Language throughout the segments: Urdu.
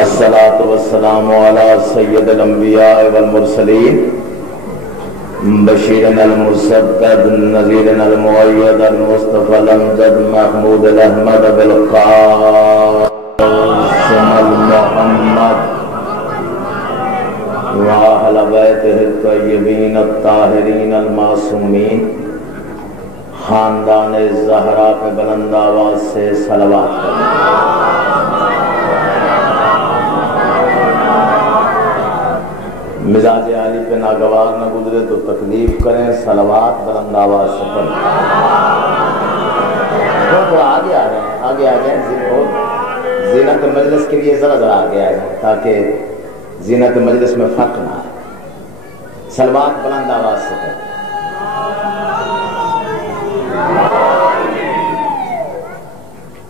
الصلاة والسلام على سید الانبیاء والمرسلین بشیر المصدق نذیر المؤید المصطفى الامجد محمود الاحمد بالقاسم المحمد واہل بیتہ الطیبین الطاہرین المعصومین خاندان زہرا پہ بلند آواز سے صلوات کریں۔ مزاج عالی پہ ناگوار نہ گزرے تو تکلیف کریں، صلوات بلند آواز سے پڑھیں۔ تھوڑا آگے آ رہے ہیں، آگے آ جائیں، زینت مجلس کے لیے ذرا آگے آ جائیں تاکہ زینت مجلس میں فرق نہ آئے۔ صلوات بلند آواز سے پڑھیں۔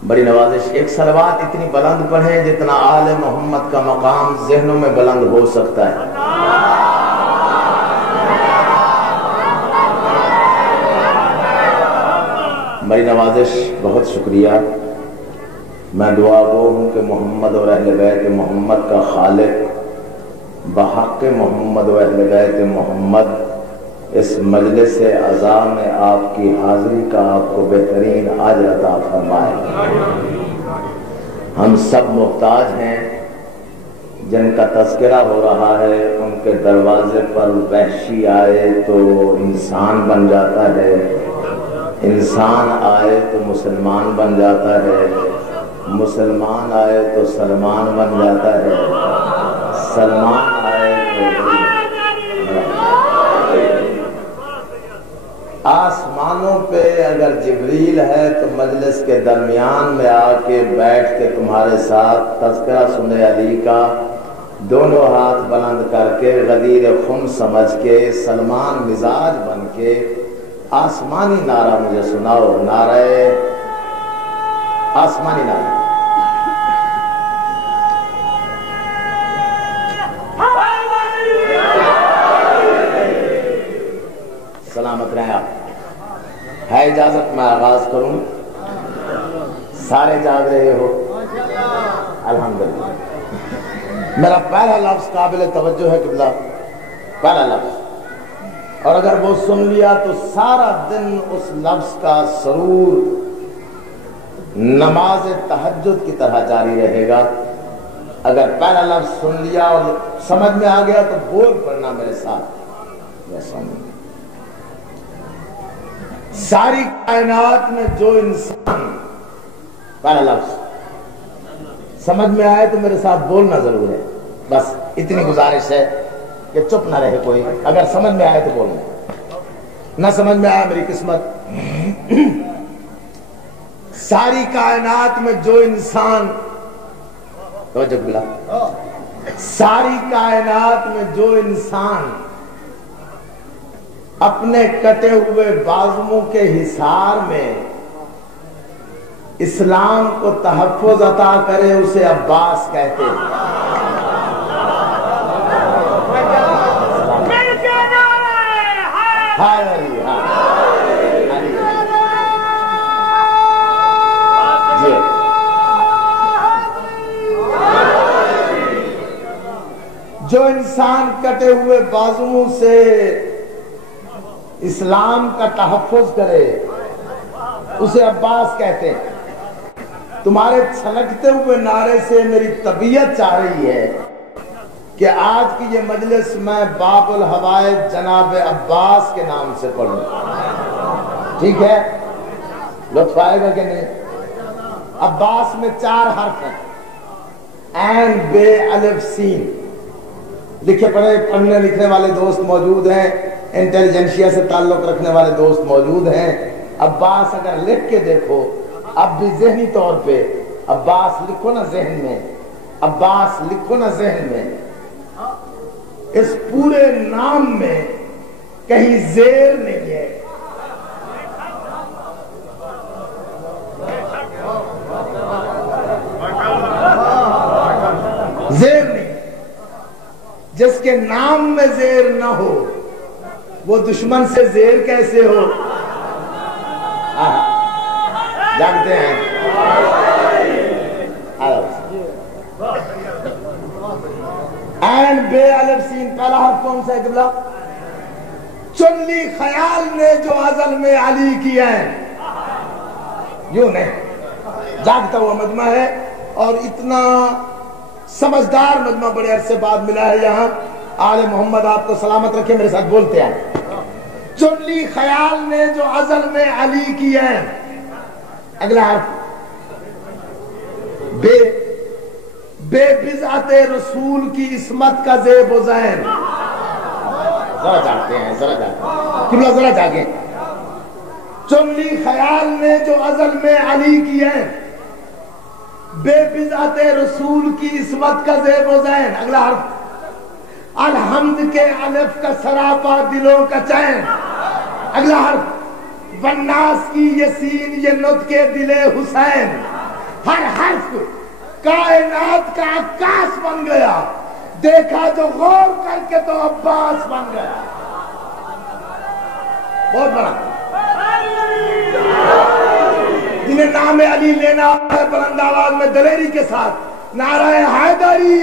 بڑی نوازش، ایک صلوات اتنی بلند پڑھیں جتنا آل محمد کا مقام ذہنوں میں بلند ہو سکتا ہے۔ بڑی نوازش، بہت شکریہ۔ میں دعا گو ہوں کہ محمد اور اہل بیت محمد کا خالق بحق محمد و اہل بیت محمد اس مجلس عزا میں آپ کی حاضری کا آپ کو بہترین اجر عطا فرمائے۔ ہم سب محتاج ہیں، جن کا تذکرہ ہو رہا ہے ان کے دروازے پر وحشی آئے تو انسان بن جاتا ہے، انسان آئے تو مسلمان بن جاتا ہے، مسلمان آئے تو سلمان بن جاتا ہے، سلمان آئے تو آسمانوں پہ اگر جبریل ہے تو مجلس کے درمیان میں آ کے بیٹھ کے تمہارے ساتھ تذکرہ سنے علی کا دونوں ہاتھ بلند کر کے غدیر خم سمجھ کے سلمان مزاج بن کے آسمانی نعرہ مجھے سناؤ، نعرہ آسمانی نعرہ۔ سلامت رہیں آپ۔ ہے اجازت میں آغاز کروں؟ سارے جاگ رہے ہو؟ الحمدللہ۔ میرا پہلا لفظ قابل توجہ ہے قبلہ، پہلا لفظ، اور اگر وہ سن لیا تو سارا دن اس لفظ کا سرور نماز تہجد کی طرح جاری رہے گا۔ اگر پہلا لفظ سن لیا اور سمجھ میں آ گیا تو بول پڑھنا میرے ساتھ۔ ساری کائنات میں جو انسان، پہلا لفظ سمجھ میں آئے تو میرے ساتھ بولنا ضرور ہے، بس اتنی گزارش ہے کہ چپ نہ رہے کوئی، اگر سمجھ میں آئے تو بولنا، نہ سمجھ میں آیا میری قسمت۔ ساری کائنات میں جو انسان، توجہ بلا، ساری کائنات میں جو انسان اپنے کٹے ہوئے بازوؤں کے حصار میں اسلام کو تحفظ عطا کرے اسے عباس کہتے ہیں۔ جو انسان کٹے ہوئے بازوؤں سے اسلام کا تحفظ کرے اسے عباس کہتے ہیں۔ تمہارے چھلکتے ہوئے نعرے سے میری طبیعت چاہ رہی ہے کہ آج کی یہ مجلس میں باب الحوائج جناب عباس کے نام سے پڑھوں، ٹھیک ہے؟ لطف آئے گا کہ نہیں؟ عباس میں 4 حرف ہیں، عین بے الف سین۔ لکھے پڑھے پڑھنے لکھنے والے دوست موجود ہیں، انٹیلیجنشیا سے تعلق رکھنے والے دوست موجود ہیں۔ عباس اگر لکھ کے دیکھو، اب بھی ذہنی طور پہ عباس لکھو نا ذہن میں، عباس لکھو نا ذہن میں، اس پورے نام میں کہیں زیر نہیں ہے۔ زیر نہیں، جس کے نام میں زیر نہ ہو وہ دشمن سے زیر کیسے ہو؟ جانتے ہیں این بے الف سین پہلا حرف کون سا ہے قبلہ؟ چن لی خیال نے جو ازل میں علی کی عین. یوں نہیں، جاگتا ہوا مجمع ہے اور اتنا سمجھدار مجمع بڑے عرصے بعد ملا ہے یہاں. آل محمد آپ کو سلامت رکھے، میرے ساتھ بولتے ہیں. چن لی خیال نے جو ازل میں علی کی عین. اگلا حرف بے بے بضعت رسول کی عصمت کا زیب و زین. ذرا جاگتے ہیں، ذرا جاگتے ہیں، ذرا جاگیں. چن لی خیال نے جو ازل میں علی کی عین، بے بضعت رسول کی عصمت کا زیب و زین. اگلا حرف الحمد کے الف کا سراپا دلوں کا چین. اگلا حرف والناس کی یسین یہ نطق دل حسین. ہر حرف کائنات کا عکاس بن گیا، دیکھا جو غور کر کے تو عباس بن گیا. بہت بڑا. جنہیں نام علی لینا ہے بلند آواز میں دلیری کے ساتھ نعرہ حیدری.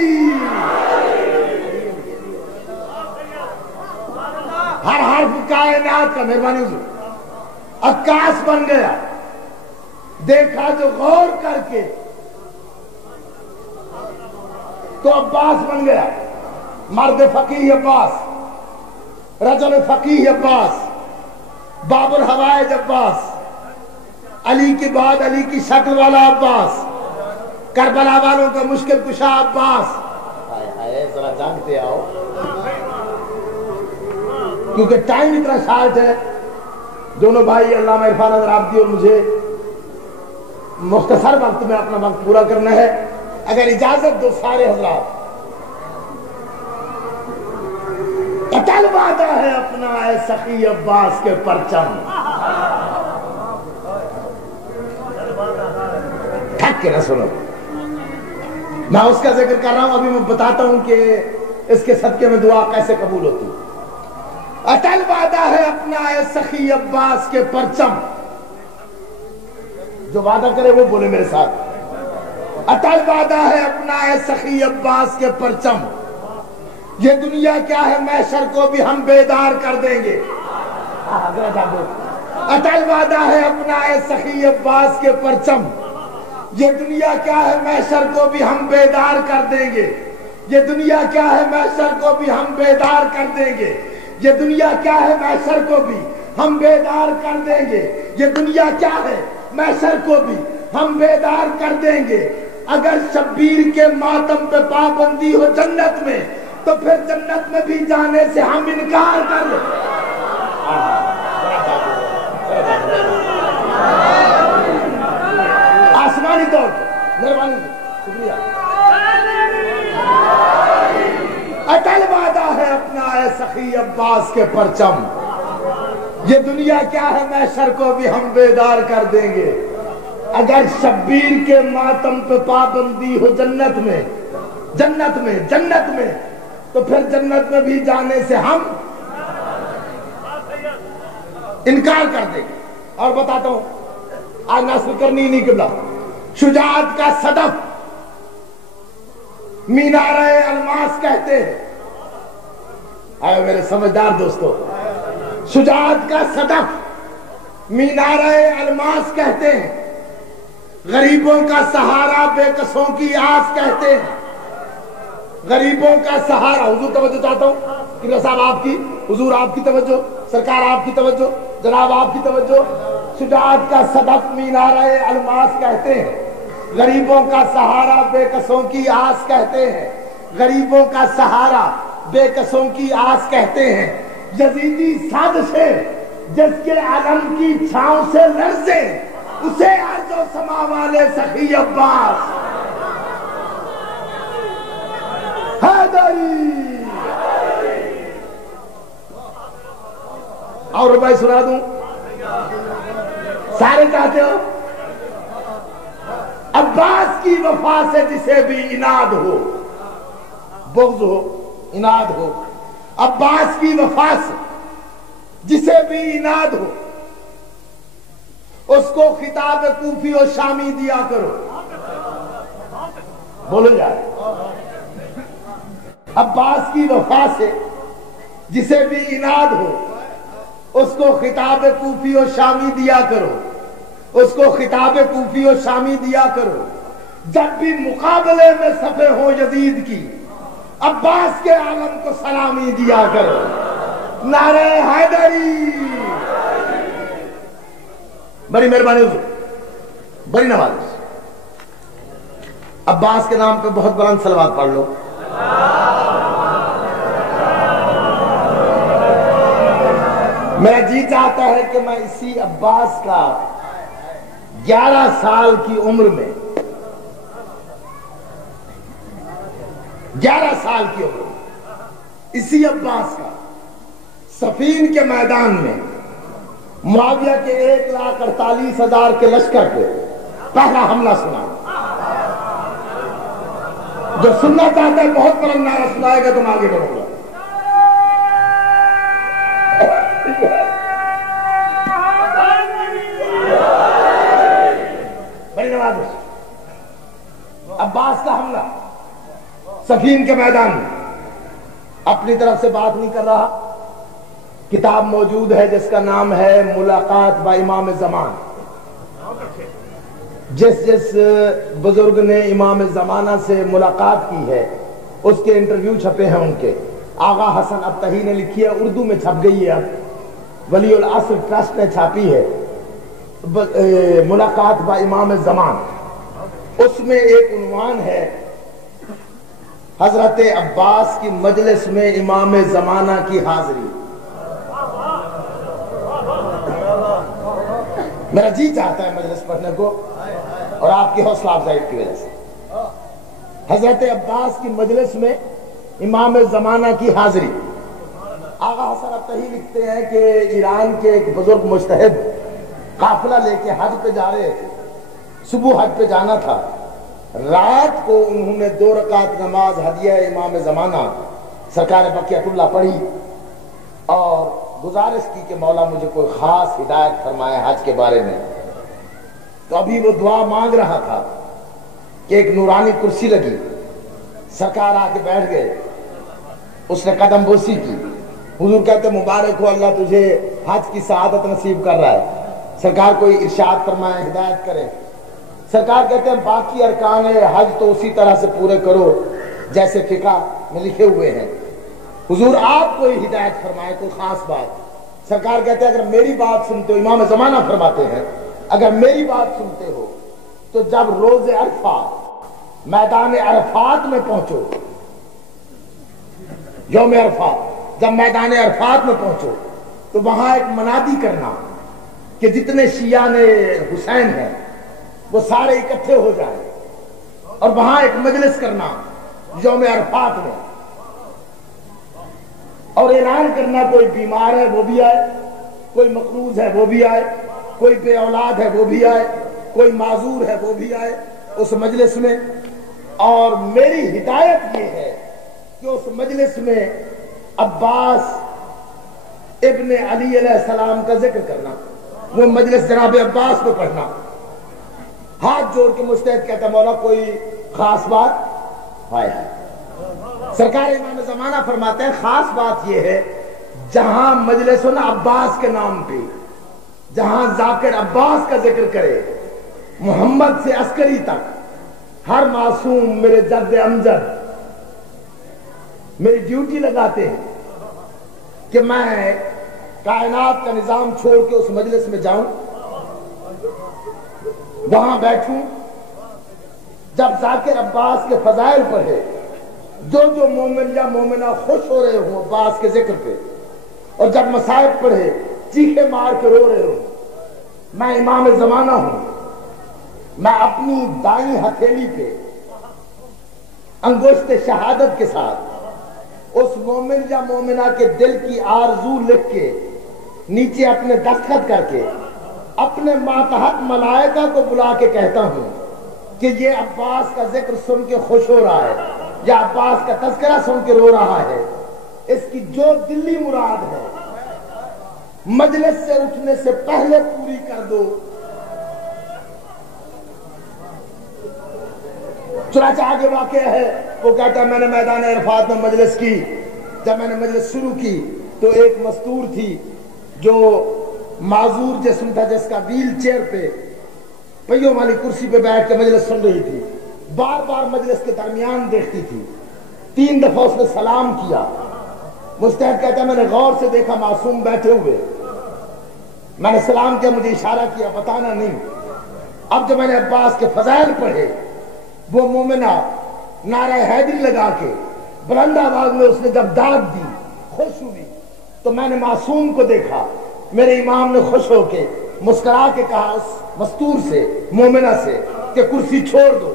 ہر حرف کائنات کا، مہربانی حضور، عکاس بن گیا، دیکھا جو غور کر کے تو عباس بن گیا. مرد فقیہ عباس، رجل فقیہ عباس، باب الحوائج عباس، علی کے بعد علی کی شکل والا عباس، کربلا والوں کا مشکل کشا عباس. ذرا جانتے آؤ کیونکہ ٹائم اتنا شارٹ ہے. دونوں بھائی علامہ عرفان حضرت عابدی اور مجھے مختصر وقت میں اپنا وقت پورا کرنا ہے. اگر اجازت دو سارے حضرات، قتل وعدہ ہے اپنا اے سخی عباس کے پرچم. تھک کے نہ سنو، میں اس کا ذکر کر رہا ہوں. ابھی میں بتاتا ہوں کہ اس کے صدقے میں دعا کیسے قبول ہوتی. قتل وعدہ ہے اپنا اے سخی عباس کے پرچم. جو وعدہ کرے وہ بولے میرے ساتھ. قتل وعدہ ہے اپنا اے سخی عباس کے پرچم. یہ دنیا کیا ہے محشر کو بھی ہم بیدار کر دیں گے. قتل وعدہ ہے اپنا اے سخی عباس کے پرچم. یہ دنیا کیا ہے محشر کو بھی ہم بیدار کر دیں گے. یہ دنیا کیا ہے محشر کو بھی ہم بیدار کر دیں گے. یہ دنیا کیا ہے محشر کو بھی ہم بیدار کر دیں گے. یہ دنیا کیا ہے محشر کو بھی ہم بیدار کر دیں گے. اگر شبیر کے ماتم پہ پابندی ہو جنت میں تو پھر جنت میں بھی جانے سے ہم انکار کر دیں. آسمانی طور پر مہربانی، شکریہ. اٹل وعدہ ہے اپنا اے سخی عباس کے پرچم. یہ دنیا کیا ہے محشر کو بھی ہم بیدار کر دیں گے. اگر شبیر کے ماتم پہ پابندی ہو جنت میں تو پھر جنت میں بھی جانے سے ہم انکار کر دیں گے. اور بتاتا ہوں، آج ناصر کرنی نہیں قبلہ شجاعت کا صدف مینار الماس کہتے ہیں. آئے میرے سمجھدار دوستو، شجاعت کا صدف مینار الماس کہتے ہیں. غریبوں کا سہارا بے کسوں کی آس کہتے ہیں. غریبوں کا سہارا. حضور توجہ چاہتا ہوں، قبلہ صاحب آپ کی، حضور آپ کی توجہ، سرکار آپ کی توجہ، جناب آپ کی توجہ. شجاعت کا صدف مینار الماس کہتے ہیں. غریبوں کا سہارا بے کسوں کی آس کہتے ہیں. غریبوں کا سہارا بے کسوں کی آس کہتے ہیں. یزیدی سازشیں جس کے علم کی چھاؤں سے لرزے اسے ارض و سما والے سخی عباس حیدری. اور ربائی سنا دوں، سارے چاہتے ہو؟ عباس کی وفا سے جسے بھی اناد ہو، بغض ہو، اناد ہو، عباس کی وفا سے جسے بھی اناد ہو، اس کو خطاب کوفی و شامی دیا کرو. بولو جائے. عباس کی وفا سے جسے بھی اناد ہو اس کو خطاب کوفی و شامی دیا کرو. اس کو خطاب کوفی و شامی دیا کرو. جب بھی مقابلے میں صفیں ہو یزید کی عباس کے عالم کو سلامی دیا کرو. نعرہ حیدری. بڑی مہربانی حضور, بڑی نوازش. عباس کے نام پہ بہت بلند صلوات پڑھ لو. میرا جی چاہتا ہے کہ میں اسی عباس کا 11 سال کی عمر میں 11 سال کی عمر میں اسی عباس کا صفین کے میدان میں معاویہ کے 1,48,000 کے لشکر پہ پہلا حملہ سنا. جو سننا چاہتا ہے بہت بلند نعرہ سنائے گا, تم آگے بڑھو گا. بڑی نوازش. عباس کا حملہ صفین کے میدان میں. اپنی طرف سے بات نہیں کر رہا. کتاب موجود ہے جس کا نام ہے ملاقات با امام زمان. جس بزرگ نے امام زمانہ سے ملاقات کی ہے اس کے انٹرویو چھپے ہیں ان کے. آغا حسن ابتہی نے لکھی ہے, اردو میں چھپ گئی ہے, اب ولی العصر ٹرسٹ نے چھاپی ہے, ملاقات با امام زمان. اس میں ایک عنوان ہے حضرت عباس کی مجلس میں امام زمانہ کی حاضری. میرا جی چاہتا ہے مجلس پڑھنے کو اور آپ کی حوصلہ افزائی کی وجہ سے. حضرت عباس کی مجلس میں امام زمانہ کی حاضری. آغا حسن ابتہی لکھتے ہیں کہ ایران کے ایک بزرگ مجتہد قافلہ لے کے حج پہ جا رہے تھے. صبح حج پہ جانا تھا. رات کو انہوں نے 2 رکعت نماز ہدیہ امام زمانہ سرکار بقیت اللہ پڑھی اور گزارش کی کہ مولا مجھے کوئی خاص ہدایت فرمائے حج کے بارے میں. تو ابھی وہ دعا مانگ رہا تھا کہ ایک نورانی کرسی لگی. سرکار آ کے بیٹھ گئے. اس نے قدم بوسی کی. حضور کہتے مبارک ہو, اللہ تجھے حج کی سعادت نصیب کر رہا ہے. سرکار کوئی ارشاد فرمائے, ہدایت کرے. سرکار کہتے ہیں باقی ارکان حج تو اسی طرح سے پورے کرو جیسے فقہ میں لکھے ہوئے ہیں. حضور آپ کوئی ہدایت فرمائے, کوئی خاص بات. سرکار کہتے ہیں اگر میری بات سنتے ہو, امام زمانہ فرماتے ہیں اگر میری بات سنتے ہو تو جب روز عرفہ میدان عرفات میں پہنچو, یوم عرفات جب میدان عرفات میں پہنچو تو وہاں ایک منادی کرنا کہ جتنے شیعہ نے حسین ہیں وہ سارے اکٹھے ہو جائیں اور وہاں ایک مجلس کرنا یوم عرفات میں اور اعلان کرنا کوئی بیمار ہے وہ بھی آئے, کوئی مقروض ہے وہ بھی آئے, کوئی بے اولاد ہے وہ بھی آئے, کوئی معذور ہے وہ بھی آئے اس مجلس میں. اور میری ہدایت یہ ہے کہ اس مجلس میں عباس ابن علی علیہ السلام کا ذکر کرنا, وہ مجلس جناب عباس کو پڑھنا. ہاتھ جوڑ کے مجتہد کہتا مولا کوئی خاص بات ہے. سرکار امام زمانہ فرماتے ہیں خاص بات یہ ہے جہاں مجلس ہو نا عباس کے نام پہ, جہاں ذاکر عباس کا ذکر کرے, محمد سے عسکری تک ہر معصوم میرے جد امجد میری ڈیوٹی لگاتے ہیں کہ میں کائنات کا نظام چھوڑ کے اس مجلس میں جاؤں, وہاں بیٹھوں. جب ذاکر عباس کے فضائل پڑھے, جو مومن یا مومنہ خوش ہو رہے ہوں عباس کے ذکر پہ, اور جب مصائب پڑھے چیخے مار کے رو رہے ہوں, میں امام زمانہ ہوں, میں اپنی دائیں ہتھیلی پہ انگشت شہادت کے ساتھ اس مومن یا مومنہ کے دل کی آرزو لکھ کے نیچے اپنے دستخط کر کے اپنے ماتحت ملائکہ کو بلا کے کہتا ہوں کہ یہ عباس کا ذکر سن کے خوش ہو رہا ہے یا عباس کا تذکرہ سن کے رو رہا ہے, اس کی جو دلی مراد ہے مجلس سے اٹھنے سے پہلے پوری کر دو چنانچہ آگے واقعہ ہے، وہ کہتا ہے میں نے میدان عرفات میں مجلس کی، جب میں نے مجلس شروع کی تو ایک مستور تھی جو معذور جسم تھا، جس کا ویل چیئر پہ پہیوں والی کرسی پہ بیٹھ کے مجلس سن رہی تھی، بار بار مجلس کے درمیان دیکھتی تھی، 3 دفعہ اس نے سلام کیا۔ مستحق کہتا ہے میں نے غور سے دیکھا معصوم بیٹھے ہوئے، میں نے سلام کیا، مجھے اشارہ کیا، بتانا نہیں۔ اب جب میں نے عباس کے فضائل پڑھے، وہ مومنہ نعرہ حیدری لگا کے بلند آواز میں اس نے جب داد دی، خوش ہوئی، تو میں نے معصوم کو دیکھا، میرے امام نے خوش ہو کے مسکرا کے کہا اس مستور سے، مومنہ سے، کہ کرسی چھوڑ دو۔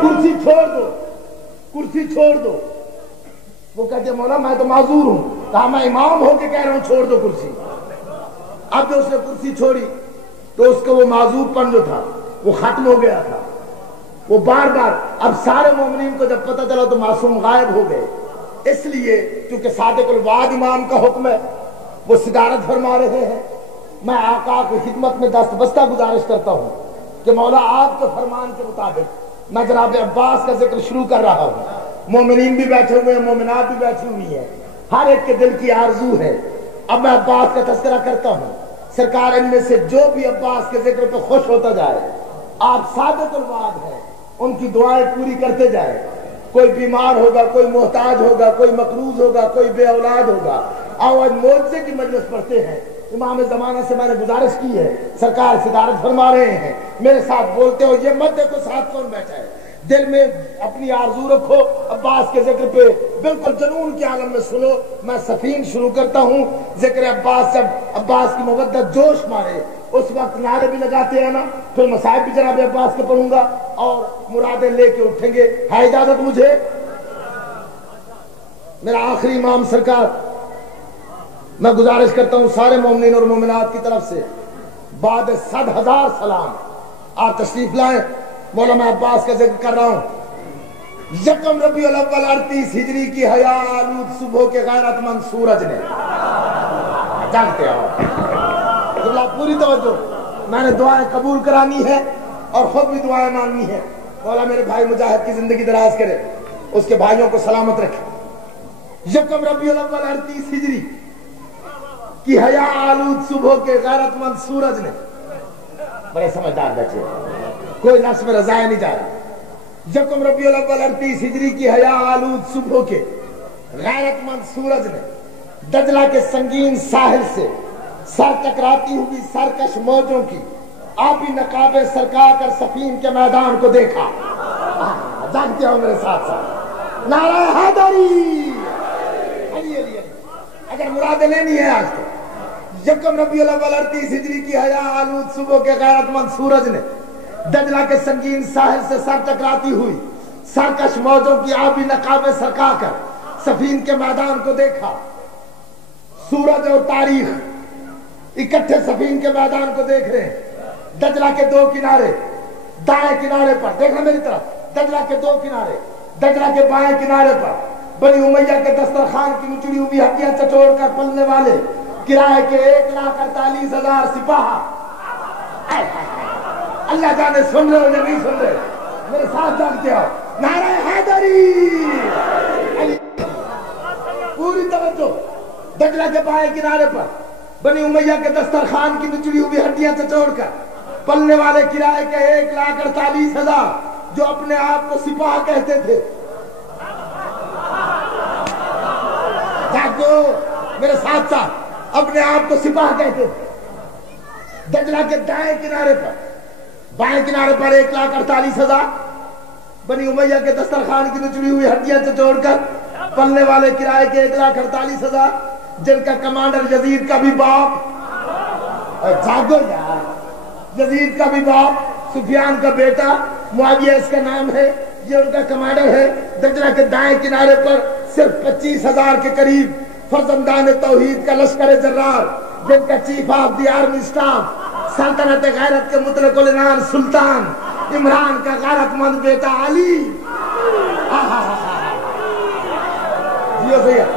کرسی چھوڑ دو، کرسی چھوڑ دو۔ وہ کہتے مولا میں تو معذور ہوں، کہا میں امام ہو کے کہہ رہا ہوں چھوڑ دو کرسی۔ اب جو اس نے کرسی چھوڑی تو اس کا وہ معذور پن جو تھا وہ ختم ہو گیا تھا۔ وہ بار بار، اب سارے مومنین کو جب پتہ چلا تو معصوم غائب ہو گئے، اس لیے کیونکہ صادق الوعد امام کا حکم ہے، وہ صدارت فرما رہے ہیں۔ میں آقا کی خدمت میں دست بستہ گزارش کرتا ہوں کہ مولا آپ کے فرمان کے مطابق میں جناب عباس کا ذکر شروع کر رہا ہوں، مومنین بھی بیٹھے ہوئے ہیں، مومنات بھی بیٹھی ہوئی ہیں، ہر ایک کے دل کی آرزو ہے۔ اب میں عباس کا تذکرہ کرتا ہوں، سرکار ان میں سے جو بھی عباس کے ذکر پہ خوش ہوتا جائے، آپ صادق الوعد ہیں، ان کی دعائیں پوری کرتے جائیں۔ کوئی بیمار ہوگا، کوئی محتاج ہوگا، کوئی مقروض ہوگا، کوئی بے اولاد ہوگا، آج معجزے کی مجلس پڑھتے ہیں۔ امام زمانہ سے میں نے گزارش کی ہے، سرکار صدارت فرما رہے ہیں، میرے ساتھ بولتے ہو، یہ مت دیکھو ساتھ کون بیٹھا ہے، دل میں اپنی آرزو رکھو، عباس کے ذکر پہ بالکل جنون کے عالم میں سنو۔ میں سفین شروع کرتا ہوں، ذکر عباس، جب عباس کی مودت جوش مارے اس وقت نعرے بھی لگاتے ہیں نا، پھر مصائب بھی جناب عباس کے پڑھوں گا اور مرادیں لے کے اٹھیں گے۔ ہے اجازت مجھے؟ میرا آخری امام سرکار، میں گزارش کرتا ہوں سارے مومنین اور مومنات کی طرف سے، بعد 100,000 سلام آپ تشریف لائیں۔ مولا میں عباس کا ذکر کر رہا ہوں۔ یکم ربیع الاول 38 ہجری کی حیا آلود صبح کے غیرت مند سورج نے، جانتے ہو پوری توجہ، میں نے دعائیں قبول کرانی ہے اور خود بھی دعائیں مانگنی ہے۔ مولا میرے بھائی مجاہد کی زندگی دراز کرے، اس کے بھائیوں کو سلامت رکھے۔ یکم ربیع الاول 38 ہجری کی حیا آلود صبح کے غیرت مند سورج نے، بڑے سمجھدار بچے، کوئی نفس میں رضائے نہیں جا رہا۔ یکم ربیع الاول 38 ہجری کی حیا آلود صبح کے غیرت مند سورج نے دجلہ کے سنگین ساحل سے سر ٹکراتی ہوئی سرکش موجوں کی آبی نقابیں سرکا کر سفین کے میدان کو دیکھا۔ جانتے ہو میرے ساتھ ساتھ نعرہ حیدری، علی علی علی، اگر مرادیں لینی ہے آج تو یکم ربیع الاول 38 ہجری کی حیا آلود صبح کے غیرت مند سورج نے دجلہ کے سنگین ساحل سے سر ٹکراتی ہوئی سرکش موجوں کی آبی نقابیں سرکا کر سفین کے میدان کو دیکھا۔ سورج اور تاریخ اکٹھے سفین کے میدان کو دیکھ رہے ہیں۔ دجلہ کے 2 کنارے، دائیں کنارے پر دیکھنا میری طرف، دجلہ کے 2 کنارے، دجلہ کے بائیں کنارے پر بنی امیہ کے دسترخوان کی نچڑی ہوئی ہڈیاں چچوڑ کر پلنے والے کرائے کے 1,48,000 سپاہ۔ اللہ جانے سن رہے ہو یا نہیں سن رہے، میرے ساتھ جانتے ہو نعرہ حیدری، پوری توجہ۔ دجلہ کے بائیں کنارے پر بنی امیہ کے دسترخوان کی نچڑی ہوئی ہڈیاں چچوڑ کر پلنے والے کرائے کے 1,48,000 جو اپنے آپ کو سپاہ کہتے تھے۔ جاگو میرے ساتھ ساتھ، اپنے آپ کو سپاہ کہتے تھے۔ دجلہ کے دائیں کنارے پر، بائیں کنارے پر 1,48,000 بنی امیہ کے دسترخوان کی نچڑی ہوئی ہڈیاں چچوڑ کر پلنے والے کرائے کے 1,48,000 جن کا کمانڈر یزید کا بھی باپ، جاگو یار، یزید کا بھی باپ، سفیان کا بیٹا معاویہ اس کا نام ہے، یہ ان کا کمانڈر ہے۔ دجلہ کے دائیں کنارے پر صرف 25,000 کے قریب فرزندان توحید کا لشکر جرار، جن کا chief of the army staff سلطنت غیرت کے مطلق العنان سلطان عمران کا غیرت مند بیٹا علی۔ جیو سید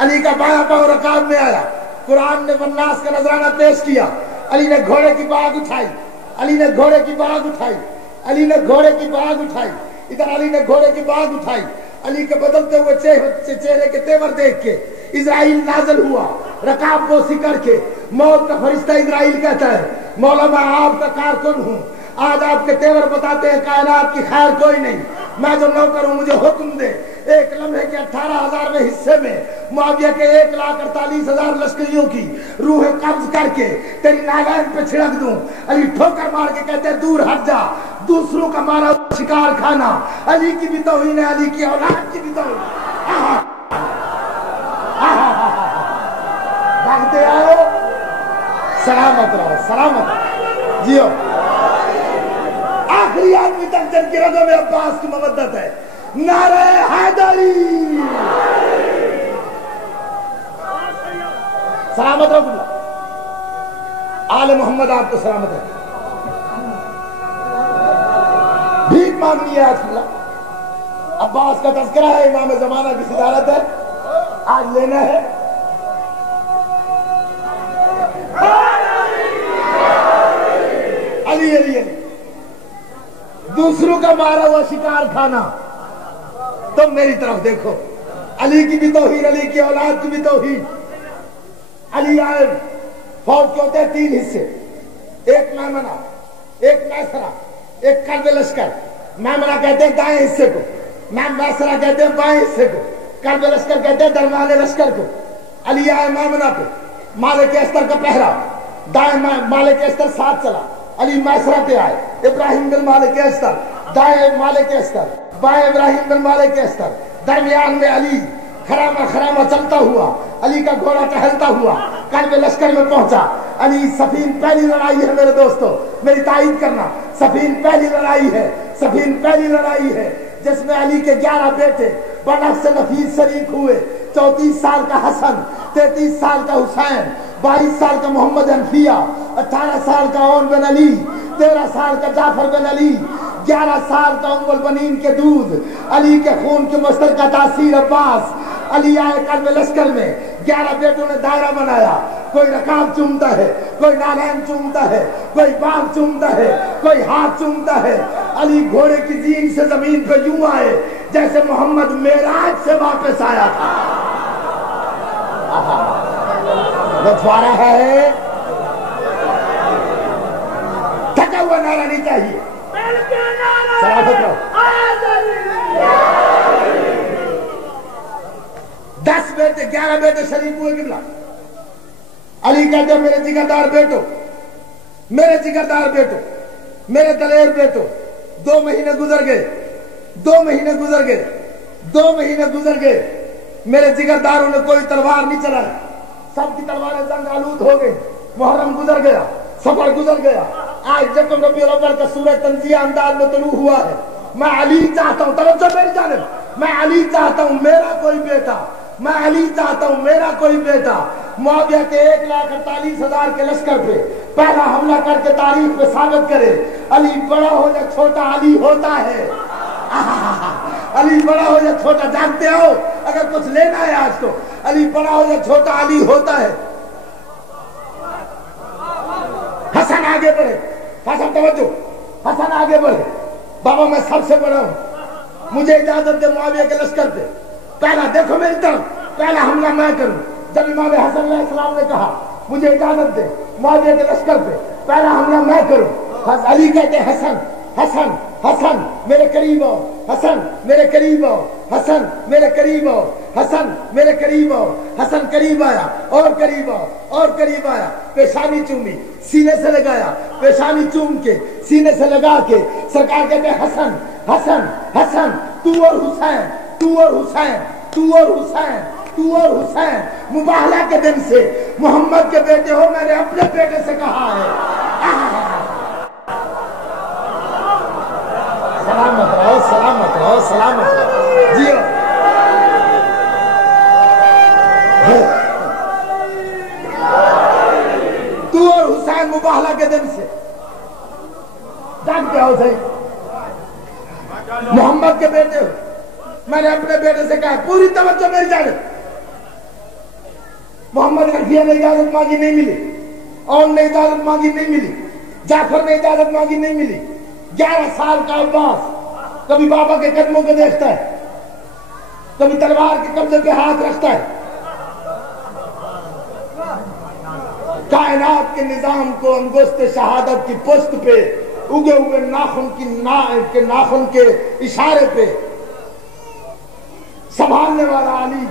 علی کا بایاں پاؤں رکاب میں آیا, قرآن نے والناس کا نذرانہ پیش کیا, علی نے گھوڑے کی باگ اٹھائی, علی نے گھوڑے کی باگ اٹھائی, علی نے گھوڑے کی باگ اٹھائی, ادھر علی نے گھوڑے کی باگ اٹھائی. علی کے بدلتے ہوئے چہرے کے تیور دیکھ کے اسرائیل نازل ہوا, رکاب بوسی کر کے. موت کا فرشتہ اسرائیل کہتا ہے مولا میں آپ کا کارکن ہوں, آج آپ کے تیور بتاتے ہیں کائنات کی خیر کوئی نہیں, میں جو نوکر ہوں مجھے حکم دے ایک لمحے کے 18,000 حصے میں معاویہ کے 1,48,000 لشکریوں کی روح قبض کر کے تیری نالین پہ چھڑک دوں. علی ٹھوکر مار کے کہتے ہیں دور ہٹ جا, دوسروں کا مارا شکار کھانا. علی کی بھی توہین ہے, علی کی اولاد کی بھی توہین. بھاگتے آؤ, سلامت رہو, سلامت رہو, جیو. آخری آدمی تک جن کی رگوں میں عباس کی مودت ہے. نعرہ حیدری, سلامت رہو. آل محمد آپ کو سلامت ہے. بھیک مانگنی ہے آج کل. عباس کا تذکرہ ہے, امام زمانہ کی صدارت ہے, آج لینا ہے. علی علی علی, دوسروں کا مارا ہوا شکار کھانا. تم میری طرف دیکھو, علی کی بھی توہین, علی کی اولاد کی بھی توہین. علی آئے, فوج کے ہوتے ہیں 3 حصے, ایک میمنہ, ایک میسرہ, ایک قلب لشکر. میمنہ کہتے ہیں دائیں حصے کو, میسرہ کہتے ہیں بائیں حصے کو, قلب لشکر کہتے ہیں درمیان لشکر کو. علی آئے میمنہ پہ, مالک استر کا پہرا, دائیں مالک استر ساتھ چلا. علی میسرہ پہ آئے, ابراہیم بن مالک استر, دائیں مالک استر, بائیں ابراہیم بن مالک استر, درمیان میں علی خرامہ خرامہ چلتا ہوا, علی کا گھوڑا ٹہلتا ہوا قلب لشکر میں پہنچا. علی سفین پہلی لڑائی ہے میرے دوستو, میری تائید کرنا, سفین پہلی لڑائی ہے, سفین پہلی لڑائی ہے جس میں علی کے 11 بیٹے بنفس نفیس شریک ہوئے. 34 سال کا حسن, 33 سال کا حسین, 22 سال کا محمد حنفیہ, 18 سال کا عون بن علی, 13 سال کا جعفر بن علی, 11 سال کا ام البنین کے دودھ, علی کے خون کے مشترکہ تاثیر عباس. علی آئے قلب لشکر میں, 11 بیٹوں نے دائرہ بنایا. کوئی رکاب چومتا ہے, کوئی نالین چومتا ہے, کوئی باغ چومتا ہے, کوئی ہاتھ چومتا ہے. علی گھوڑے کی زین سے زمین پہ یوں آئے جیسے محمد معراج سے واپس آیا تھا. لطفارہ ہے, تھکا ہوا نعرہ نہیں چاہیے. سلامت رہو. 10 بیٹے 11 بیٹے شریک ہوئے قبلہ. علی کہتے ہیں میرے جگردار بیٹو, میرے جگردار بیٹو, میرے دلیر بیٹو. 2 مہینے گزر گئے, 2 مہینے گزر گئے, 2 مہینے گزر گئے. میرے جگرداروں نے کوئی تلوار نہیں چلائی, سب کی تلواریں زنگ آلود ہو گئی. محرم گزر گیا, سفر گزر گیا. آج جب ربیع الاول کا سورہ تنزیہ انداز میں طلوع ہوا ہے. میں علی چاہتا ہوں, توجہ میری جانب, میں علی چاہتا ہوں میرا کوئی بیٹا, میں علی چاہتا ہوں میرا کوئی بیٹا معاویہ کے 1,48,000 کے لشکر پہ پہلا حملہ کر کے تاریخ پہ ثابت کرے. علی بڑا ہو یا چھوٹا علی ہوتا ہے. علی بڑا ہو یا چھوٹا, جانتے ہو اگر کچھ لینا ہے آج تو, علی بڑا ہو یا چھوٹا علی ہوتا ہے. حسن آگے بڑھے, حسن توجہ, حسن آگے بڑھے. بابا میں سب سے بڑا ہوں, مجھے اجازت دے معاویہ کے لشکر پہ پہلا, دیکھو میری طرف, پہلا حملہ میں کروں. جب امام حسن علیہ السلام نے کہا مجھے اجازت دے معاویہ کے لشکر پہ پہلا حملہ میں کروں, علی کہتے ہیں حسن حسن حسن میرے قریب آؤ, حسن میرے قریب آؤ, حسن میرے قریب آؤ, حسن میرے قریب آؤ. حسن قریب آیا, اور قریب آؤ, اور قریب آیا. پیشانی چومی, سینے سے لگایا, پیشانی چوم کے سینے سے لگا کے سرکار کہتے ہیں حسن حسن حسن, تو اور حسین, تو اور حسین, تو اور حسین, تو اور حسین. مباہلہ کے دن سے محمد کے بیٹے ہو, میں نے اپنے بیٹے سے کہا ہے. سلامت رہو, سلامت رہو, سلامت رہو, جیو. تو اور حسین مباہلہ کے دن سے جانتے ہو صحیح, محمد کے بیٹے ہو, میں نے اپنے بیٹے سے کہا. پوری توجہ میری جانب, محمد حنفیہ نے اجازت مانگی نہیں ملی، اون نے اجازت مانگی نہیں ملی، جعفر نے اجازت مانگی نہیں ملی۔ 11 سال کا عباس کبھی بابا کے قدموں کو دیکھتا ہے، کبھی تلوار کے قبضے پہ ہاتھ رکھتا ہے۔ کائنات کے نظام کو انگشت شہادت کی پشت پہ اگے ہوئے ناخن کے اشارے پہ سنبھالنے والا علی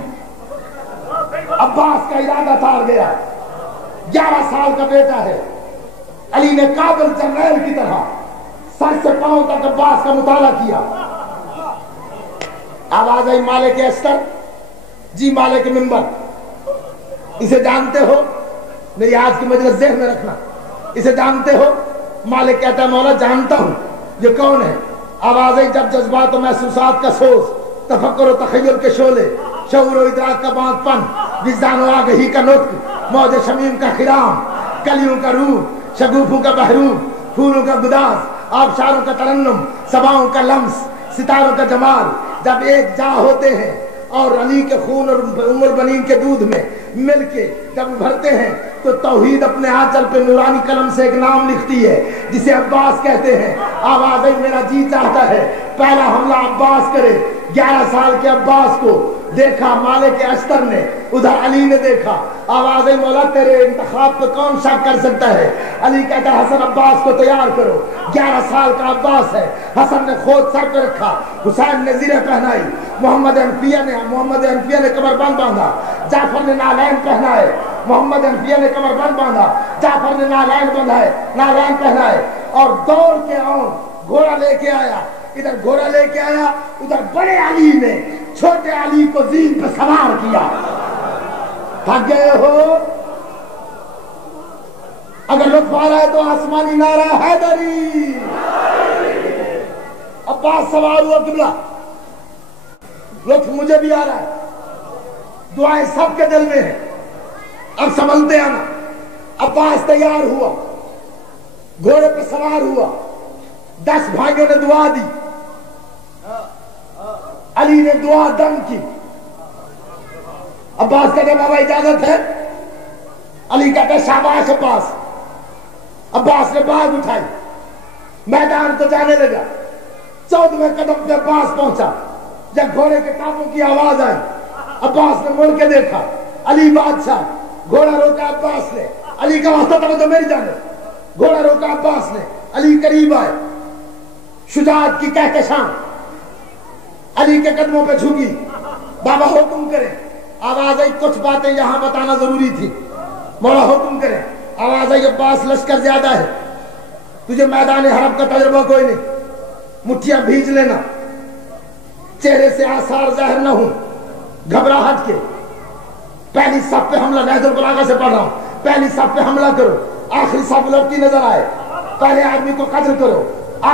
عباس کا ارادہ تار گیا۔ 11 سال کا بیٹا ہے، علی نے کابل جنرل کی طرح سر سے پاؤں تک عباس کا مطالعہ کیا۔ آواز آئی مالک استر، جی مالک منبر، اسے جانتے ہو؟ میری آج کی مجلس ذہن میں رکھنا، اسے جانتے ہو؟ مالک کہتا ہے مولا جانتا ہوں، یہ کون ہے؟ آواز آئی جب جذبات و محسوسات کا سوز، تفکر و تخیل کے شعلے، شعور و ادراک کا باندھ پن، وجدان و آگہی کا نطق، موج شمیم کا خرام، کلیوں کا روح، شگوفوں کا بحروم، پھولوں کا گداز، آبشاروں کا ترنم، صباؤں کا لمس، ستاروں کا جمال جب ایک جا ہوتے ہیں اور علی کے خون اور عمر بنین کے دودھ میں مل کے جب ابھرتے ہیں تو توحید اپنے آنچل پہ نورانی قلم سے ایک نام لکھتی ہے جسے عباس کہتے ہیں۔ آواز آئی میرا جی چاہتا ہے پہلا حملہ عباس کرے۔ 11 سال کے عباس کو دیکھا مالک استر نے، ادھر علی نے دیکھا۔ آواز آئی مولا تیرے انتخاب پہ کون شک کر سکتا ہے؟ علی کہتا ہے حسن عباس کو تیار کرو۔ 11 سال کا عباس ہے، حسن نے خود سر پہ رکھا، حسین نے زرہ پہنائی، محمد حنفیہ نے کمر بند باندھا، جعفر نے نالین پہنائے، محمد حنفیہ نے کمر بند باندھا، جعفر نے نالین پہنائے اور دوڑ کے آؤں گھوڑا لے کے آیا۔ ادھر گھوڑا لے کے آیا، ادھر بڑے علی نے چھوٹے علی کو زین پہ سوار کیا۔ تھک گئے ہو؟ اگر لطف آ رہا ہے تو آسمانی نعرہ حیدری۔ عباس سوار ہوا قبلہ، لطف مجھے بھی آ رہا ہے، دعائیں سب کے دل میں ہیں، اب سنبھلتے آنا۔ عباس تیار ہوا، گھوڑے پہ سوار ہوا، 10 بھائیوں نے دعا دی، علی نے دعا دم کی۔ عباس کہتے بابا اجازت ہے؟ علی کہتے شاباش عباس۔ عباس نے باغ اٹھائی، میدان کو جانے لگا۔ 14ویں قدم پہ عباس پہنچا، جب گھوڑے کے ٹانپوں کی آواز آئی عباس نے مڑ کے دیکھا، علی بادشاہ۔ گھوڑا روکا عباس نے، علی کا واسطہ توجہ میری جانب، گھوڑا روکا عباس نے، علی قریب آئے، شجاعت کی کہکشاں علی کے قدموں پہ جھکی، بابا حکم کریں۔ آواز آئی کچھ باتیں یہاں بتانا ضروری تھی، مولا حکم کریں۔ آواز آئی عباس لشکر زیادہ ہے، تجھے میدان حرب کا تجربہ کوئی نہیں، مٹھیاں بھیج لینا، چہرے سے آثار ظاہر نہ ہوں، گھبراہٹ کے۔ پہلی صف پہ حملہ، نہج البلاغہ سے پڑھ رہا ہوں، پہلی صف پہ حملہ کرو، آخری صف لڑتی نظر آئے، پہلے آدمی کو قدر کرو،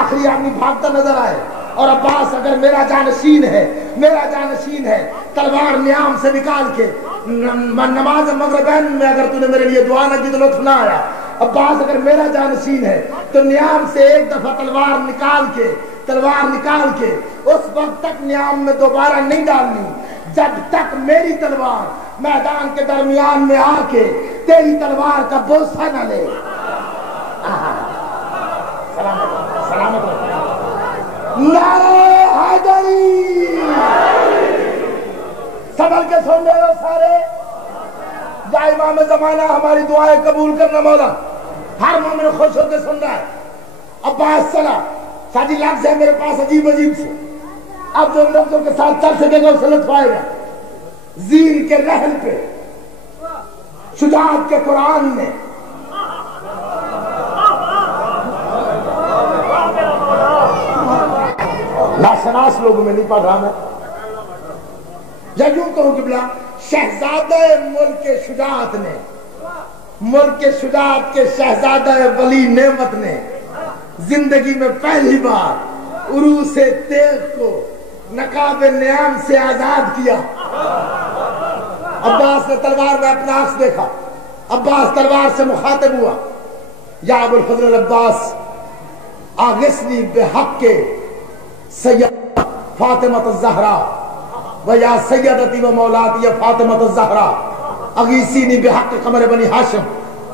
آخری آدمی بھاگتا نظر آئے۔ اور عباس اگر میرا جانشین ہے، تلوار نیام سے نکال کے نماز مغربین میں اگر تو نے میرے لیے دعا نہ کی تو لطف نہ آیا۔ عباس اگر میرا جانشین ہے تو نیام سے ایک دفعہ تلوار نکال کے اس وقت تک نیام میں دوبارہ نہیں ڈالنی جب تک میری تلوار میدان کے درمیان میں آ کے تیری تلوار کا بوسہ نہ لے۔ سلامت نعرہ حیدری۔ سبل کے سن رہے ہو سارے؟ یا امام زمانہ ہماری دعائیں قبول کرنا مولا، ہر مومن خوش ہو کے سن رہا ہے۔ عباس چلا، شادی لفظ ہے میرے پاس عجیب سے، اب جو لفظوں کے ساتھ چل سکے گا اسے لطف آئے گا۔ زین کے رحل پہ شجاعت کے قرآن نے ناشناس لوگوں میں نہیں پڑھ رہا میں، یا یوں کہوں کہ بلا شہزادہ ملک شجاعت نے، ملک شجاعت کے شہزادہ ولی نعمت نے زندگی میں پہلی بار عروس تیغ کو نقاب نیام سے آزاد کیا۔ عباس نے تلوار میں اپنا عکس دیکھا، عباس تلوار سے مخاطب ہوا، یا ابو الفضل العباس آغثنی بحق سید فاطمۃ الزہرا و یا سیدتی و مولاتی فاطمۃ الزہرا۔ اغیثینی بحق قمر بنی ہاشم.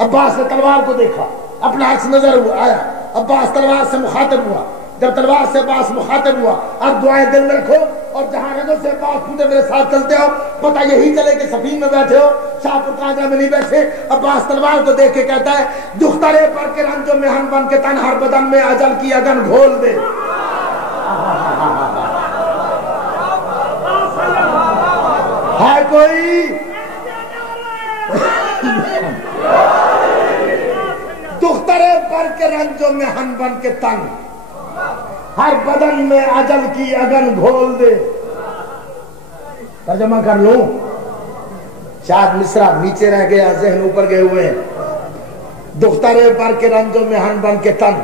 عباس نے تلوار کو دیکھا, اپنا عکس نظر آیا, عباس تلوار سے مخاطب ہوا. جب تلوار سے عباس مخاطب ہوا, اب دعائیں دل میں رکھو اور جہاں رگوں سے عباس پوچھے میرے ساتھ چلتے ہو, پتہ یہی چلے کہ سفین میں بیٹھے ہو, شاہپور قاجرہ میں نہیں بیٹھے. عباس تلوار کو دیکھ کے کہتا ہے دخترے پر کے رنج و محن بن کے تن ہر بدن میں اجل کی اگن گھول دے. ہے کوئی دخترے پر کے رنج و محن بن کے تن ہر بدن میں اجل کی اگن گھول دے. ترجمہ کر لوں, شاید مصرع نیچے رہ گیا, ذہن اوپر گئے ہوئے ہیں. دخترے پر کے رنج و محن بن کے تن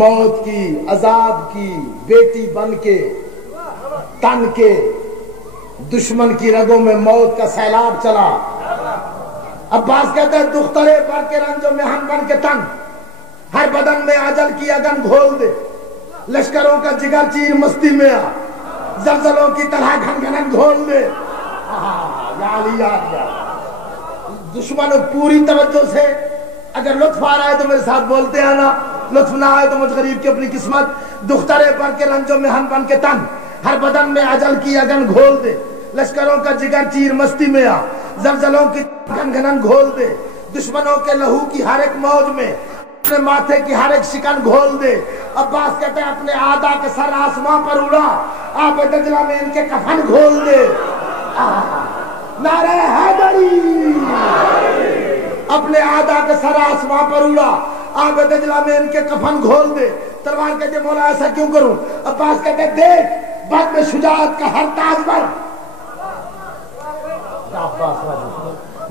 موت کی عذاب کی بیٹی بن کے تن کے دشمن کی رگوں میں موت کا سیلاب چلا. عباس کہتا ہے دخترے پر کے رنج و محن بن کے تن ہر بدن میں اجل کی اگن گھول دے. لشکروں کا جگر چیر مستی میں آ, زلزلوں کی طرح گھن گھن گھول دے. دشمن پوری توجہ سے, اگر لطف آ رہا ہے تو میرے ساتھ بولتے آنا, لطف نہ آئے تو مجھ غریب کی اپنی قسمت. دخترے پر کے رنج و محن بن کے تن ہر بدن میں اجل کی اگن گھول دے. لشکروں کا جگر چیر مستی میں آ, زلزلوں کی گھن گھن گھول دے. دشمنوں کے لہو کی ہر ایک موج میں اپنے ماتھے کی ہر ایک شکن گھول دے. عباس کہتے ہیں اپنے آدھا کے سر آسمان پر اڑا, آب دجلہ میں ان کے کفن گھول دے. نعرہ حیدری. اپنے آدھا کے سر آسمان پر اڑا, آب دجلہ میں ان کے کفن گھول دے. تلوار کہتے مولا ایسا کیوں کروں؟ عباس کہتے دیکھ بد میں شجاعت کا ہر تاجور,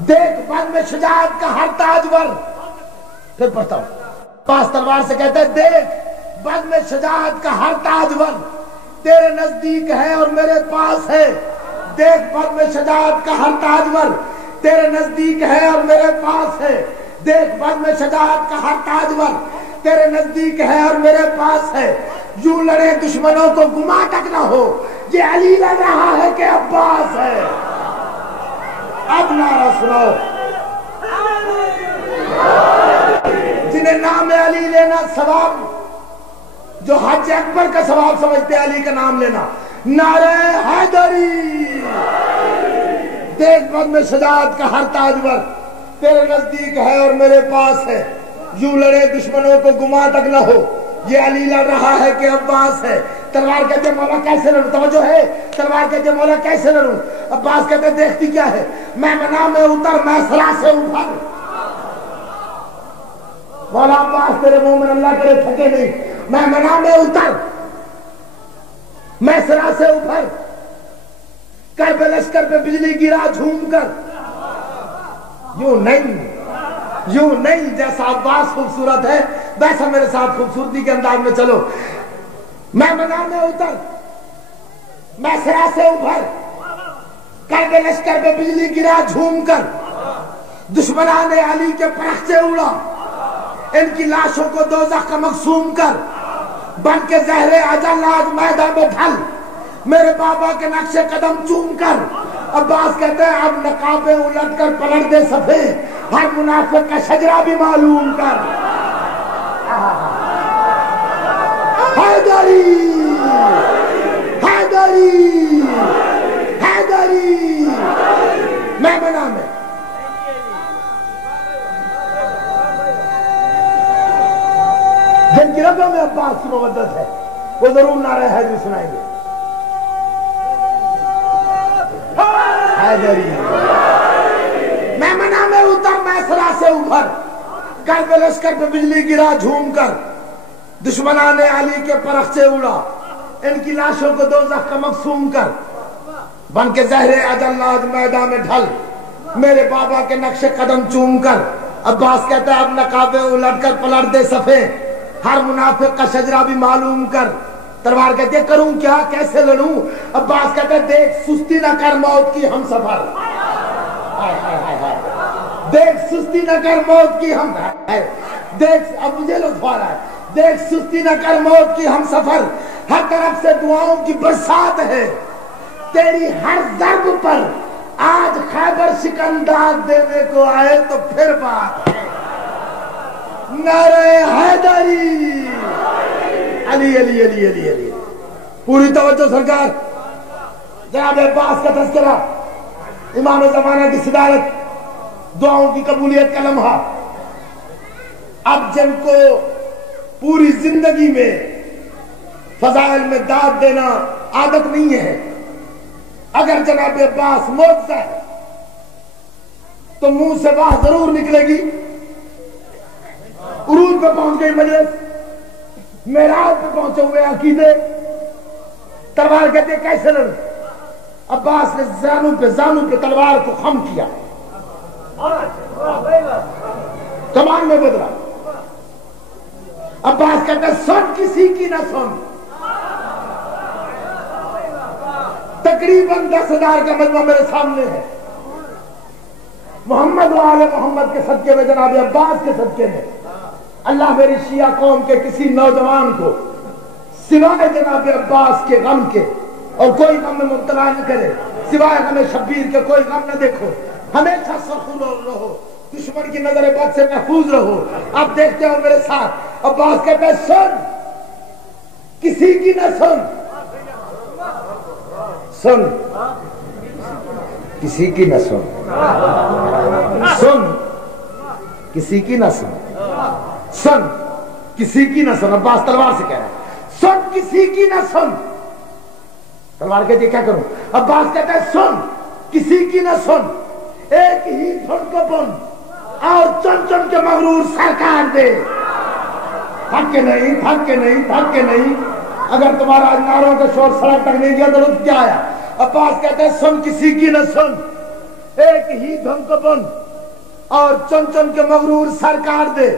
دیکھ بد میں شجاعت کا ہر تاجور. پھر پڑھتا ہوں. عباس تلوار سے کہتے ہیں دیکھ بد میں شجاعت کا ہر تاجور تیرے نزدیک ہے اور میرے پاس ہے. دیکھ بد میں شجاعت کا ہر تاجور تیرے نزدیک ہے اور میرے پاس ہے. دیکھ بد میں شجاعت کا ہر تاجور تیرے نزدیک ہے اور میرے پاس ہے. یوں لڑے دشمنوں کو گما تک نہ ہو, یہ علی لڑ رہا ہے کہ عباس ہے. اب نعرہ سنو. جنہیں نام علی لینا ثواب, جو حج اکبر کا ثواب سمجھتے علی کا نام لینا, نعرہ حیدری. دیکھ بد میں شجاعت کا ہر تاجور تیرے نزدیک ہے اور میرے پاس ہے. یوں لڑے دشمنوں کو گما تک نہ ہو, یہ علی لڑ رہا ہے کہ عباس ہے. تلوار کہتے مولا کیسے لڑوں؟ توجہ ہے. تلوار کہتے مولا کیسے لڑوں؟ عباس کہتے دیکھتی کیا ہے, میں منا میں اتر میں سرا سے اٹھا. مولا عباس تیرے مومن اللہ کرے تھکے نہیں, میں منا میں اتر میں سرا سے اٹھر. کر پہ لشکر پہ بجلی گرا جھوم کر. یوں نہیں جیسا عباس خوبصورت ہے ویسا میرے ساتھ خوبصورتی کے انداز میں چلو. میں منا میں اتر میں سرا سے اٹھر, کر پہ لشکر پہ بجلی گرا جھوم کر. دشمنان علی کے پرخچے اڑا, ان کی لاشوں کو دوزخ کا مقسوم کر. بن کے زہر اجل آج میدان میں ڈھل, میرے بابا کے نقش قدم چوم کر. عباس کہتے ہیں اب نقابیں الٹ کر پلٹ دے صفے, ہر منافق کا شجرہ بھی معلوم کر. حیدری حیدری حیدری. میں بنا میں جن کی رگوں میں عباس کی مودت ہے وہ ضرور نعرہ حیدری سنائیں گے. حیدری. میں منا میں اتر میں سرا سے اوپر, کر پہ لشکر پہ بجلی گرا جھوم کر. دشمنان علی کے پرخچے اڑا, ان کی لاشوں کو دوزخ کا مقسوم کر. بن کے زہر اجل آج میدان میں ڈھل, میرے بابا کے نقش قدم چوم کر. عباس کہتا ہے اب نقابیں الٹ کر پلٹ دے صفے, ہر منافق کا شجرہ بھی معلوم کر. تلوار کہتے ہیں کروں کیا کیسے لڑوں؟ عباس کہتے ہیں دیکھ سستی نہ کر موت کی ہم سفر. دیکھ سستی نہ کر موت کی ہم دیکھ, اب مجھے لطف آ رہا ہے. دیکھ سستی نہ کر موت کی ہم سفر, ہر طرف سے دعاؤں کی برسات ہے. تیری ہر ضرب پر آج خیبر سکندر دینے کو آئے تو پھر بات ہے. نعرہ حیدری، علی علی علی علی علی. پوری توجہ سرکار. جناب عباس کا تذکرہ، امام زمانہ کی صدارت، دعاؤں کی قبولیت کا لمحہ. اب جن کو پوری زندگی میں فضائل میں داد دینا عادت نہیں ہے، اگر جناب عباس معجزہ ہے تو منہ سے بات ضرور نکلے گی. عروج پہ پہنچ گئی مجلس، معراج پہ پہنچے ہوئے عقیدے. تلوار کہتے کیسے لڑ؟ عباس نے زانوں پہ تلوار کو خم کیا، کمان میں بدلا. عباس کہتے سن کسی کی نہ سن. تقریباً 10,000 کا مجمع میرے سامنے ہے. محمد و آل محمد کے صدقے میں، جناب عباس کے صدقے میں، اللہ میری شیعہ قوم کے کسی نوجوان کو سوائے جناب عباس کے غم کے اور کوئی غم میں مبتلا نہ کرے، سوائے ہمیں شبیر کے کوئی غم نہ دیکھو. ہمیشہ سرخرو رہو، دشمن کی نظر بد سے محفوظ رہو. آپ دیکھتے ہو میرے ساتھ. عباس کہتے ہیں سن کسی کی نہ سن. سن کسی کی نہ سن. سن کسی کی نہ سن. سن کسی کی نہ سن. عباس تلوار سے کہہ رہا ہے سن کسی کی نہ سن. تلوار کہتی ہے کیا کروں؟ عباس کہتا ہے سن کسی کی نہ سن. ایک ہی دھن کو بن اور چن چن کے مغرور سرکار دے. تھک کے نہیں، تھک کے نہیں، تھک کے نہیں. اگر تمہارا ناروں کا شور سڑک تک نہیں گیا تو لطف کیا آیا؟ عباس کہتے ہیں سن کسی کی نہ سن. ایک ہی دھن کو بن اور چن چن کے مغرور سرکار دے.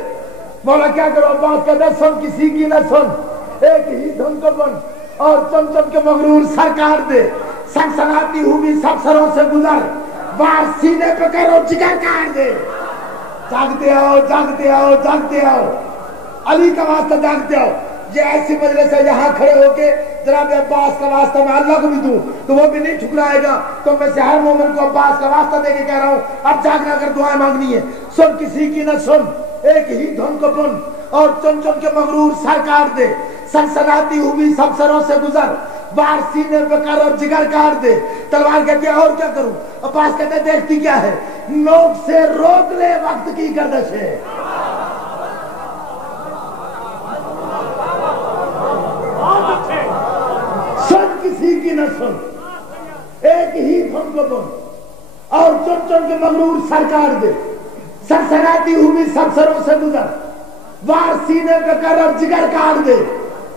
مولا کیا کرو؟ عباس کہتے ہیں سن کسی کی نہ سن. ایک ہی دھن کو بن اور چم چم کے مغرور سرکار دے. سنسناتی ہوئی سب سروں سے گزر، وار سینے پہ کرو جگر کاٹ دے. جاگتے آؤ، جاگتے آؤ، جاگتے آؤ. علی کا واسطہ جاگتے آؤ. یہ ایسی مجلس ہے یہاں کھڑے ہو کے جناب عباس کا واسطہ میں اللہ کو بھی دوں تو وہ بھی نہیں ٹھکرائے گا. تو میں سے ہر مومن کو عباس کا واسطہ دے کے کہہ رہا ہوں اب جاگنا کر دعائیں مانگنی ہے. سن کسی کی نہ سن. ایک ہی دھن کو بن اور چن چن کے مغرور سرکار دے. سنسناتی ہوئی سب سروں سے گزر، وار سینے پہ کر اور جگر کاٹ دے. تلوار کہتی ہے اور کیا کروں؟ عباس کہتے ہیں دیکھتی کیا ہے؟ نوک سے روک لے وقت کی گردش ہے. سن کسی کی نہ سن. ایک ہی دھن کو بن اور چن چن کے مغرور سرکار دے. سنسناتی ہوئی سب سروں سے گزر، وار سینے پہ کر اور جگر کاٹ دے.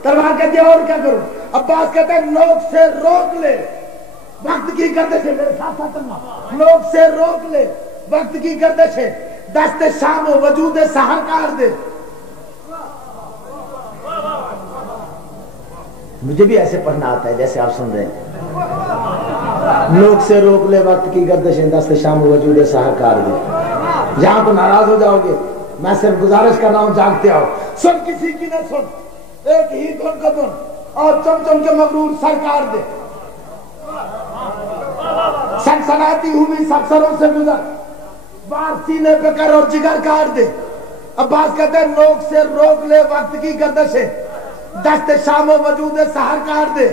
تلوار کہتی ہے اور کیا کروں؟ عباس کہتے ہیں نوک سے روک لے وقت کی گردش ہے. میرے ساتھ ساتھ نوک سے روک لے وقت کی گردش ہے. دست شام و وجود سحر کاٹ دے. مجھے بھی ایسے پڑھنا آتا ہے جیسے آپ سن رہے ہیں. نوک سے روک لے وقت کی گردش ہے، دست شام و وجود سحر کاٹ دے. یہاں تو ناراض ہو جاؤ گے، میں صرف گزارش کر رہا ہوں جاگتے آؤ. سن کسی کی نہ سن. ایک ہی دھن کو بن اور چم چم کے مغرور سرکار دے. سنسناتی ہوئی سب سروں سے گزر، وار سینے پہ کر اور جگر کاٹ دے. عباس کہتے ہیں نوک سے روک لے وقت کی گردش ہے، دست شام و وجود سحر کاٹ دے.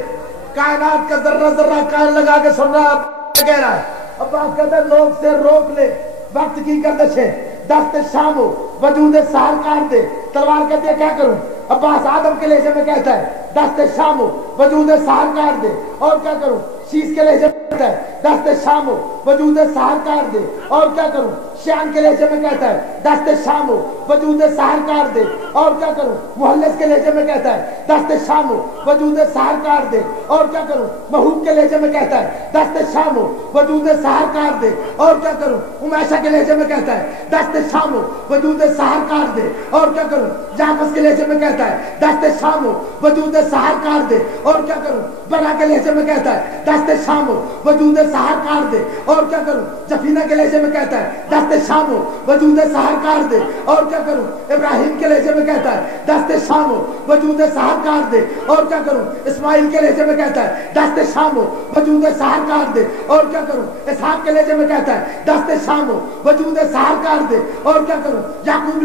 کائنات کا ذرہ ذرہ کان لگا کے سن رہا کہہ رہا ہے. عباس کہتے ہیں نوک سے روک لے وقت کی گردش ہے، دست شام و وجود سحر کاٹ دے. تلوار کہتے ہیں کیا کروں؟ عباس آدم کے لہجے میں کہتا ہے دست شام و وجود سحر کاٹ دے. اور کیا کروں؟ شیش کے لہجے میں کہتا ہے دست شام و وجود سحر کاٹ دے. اور کیا کروں؟ شیان کے لہجے میں کہتا ہے دست شام و وجود سحر کاٹ دے. اور کیا کروں؟ محلس کے لہجے میں کہتا ہے دست شام و وجود سحر کاٹ دے. اور کیا کروں؟ محوب کے لہجے میں کہتا ہے دست شام و وجود سحر کاٹ دے. اور کیا کروں؟ امیشہ کے لہجے میں کہتا ہے دست شام و وجود سحر کاٹ دے. اور کیا کروں؟ جعفس کے لہجے میں کہتا ہے دست شام و وجود سحر کاٹ دے. اور کیا کروں؟ بنا کے لہجے میں کہتا ہے دست شام و وجود سحر کاٹ دے. اور کیا کروں؟ جفینہ کے لہجے میں کہتا ہے دست دست شامو وجود سحر کار دے، اور کیا کروں؟ ابراہیم کے لہجے میں کہتا ہے دست شامو وجود سحر کار دے، اور کیا کروں؟ اسماعیل کے لہجے میں کہتا ہے دست شامو وجود سحر کار دے، اور کیا کروں؟ اسحاق کے لہجے میں کہتا ہے دست شامو وجود سحر کار دے، اور کیا کروں؟ یعقوب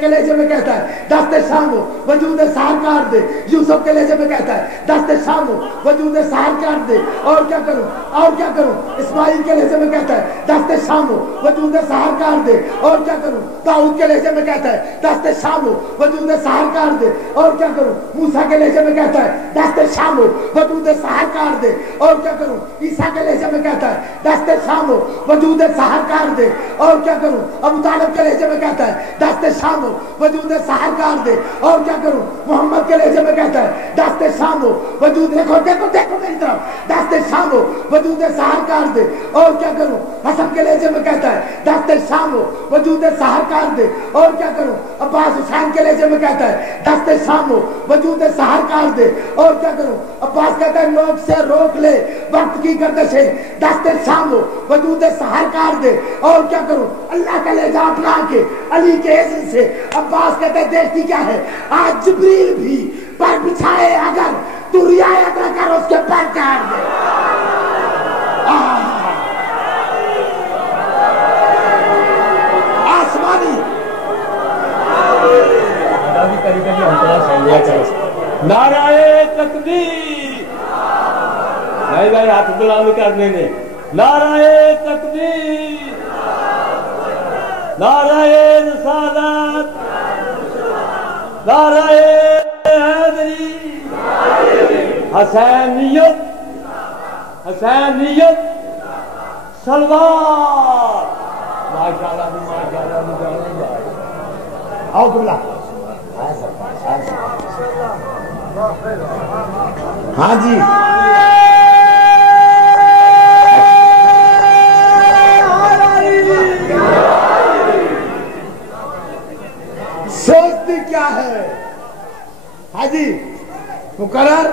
کے لہجے میں کہتا ہے دست شامو وجود سحر کار دے، یوسف کے لہجے میں کہتا ہے دست شامو وجود سحر کار دے، اور کیا کروں؟ اور کیا کروں؟ اسماعیل کے لہجے میں کہتا ہے دست شامو وجود سحر کار دے، اور کیا کروں؟ داؤد کے لہجے میں کہتا ہے دست شامو وجود سحر کار دے، اور کیا کروں؟ موسیٰ کے لہجے میں کہتا ہے دست شامو وجود سحر کار دے، اور کیا کروں؟ عیسیٰ کے لہجے میں کہتا ہے دست شامو وجود سحر کار دے، اور کیا کروں؟ ابو طالب کے لہجے میں کہتا ہے دست شامو وجود سحر کار دے، اور کیا کروں؟ محمد کے لہجے میں کہتا ہے دست شامو وجود دیکھو دیکھو دیکھو میری طرف دست شامو وجود سحر کار دے، اور کیا کروں؟ حسن کے لہجے میں کہتا ہے دست شامو وجود سحر کار دے، اور کیا کروں؟ عباس حسین کے لہجے میں کہتا ہے دست شامو وجود سحر کار دے، اور کیا کروں؟ عباس کہتا ہے لوگ سے روک لے وقت کی گردشیں، دست شامو وجود سحر کار دے، اور کیا کروں؟ اللہ کا لہجہ اپنا کے علی کے اذن سے عباس کہتا ہے دیکھتی کیا ہے آج جبریل بھی پر بچھائے اگر تو رعایت نہ کر اس کے پر کار دے۔ آسمانی نعرہ تکبیر، بھائی بھائی ہاتھ غلام کرنے نے، نعرہ تکبیر، نعرہ رسالت، نعرہ حیدری، حسینیت، حسینیت، سلوات، ماشاءاللہ ماشاءاللہ۔ آؤ قبلہ۔ ہاں جی سوچتی کیا ہے؟ ہاں جی مقرر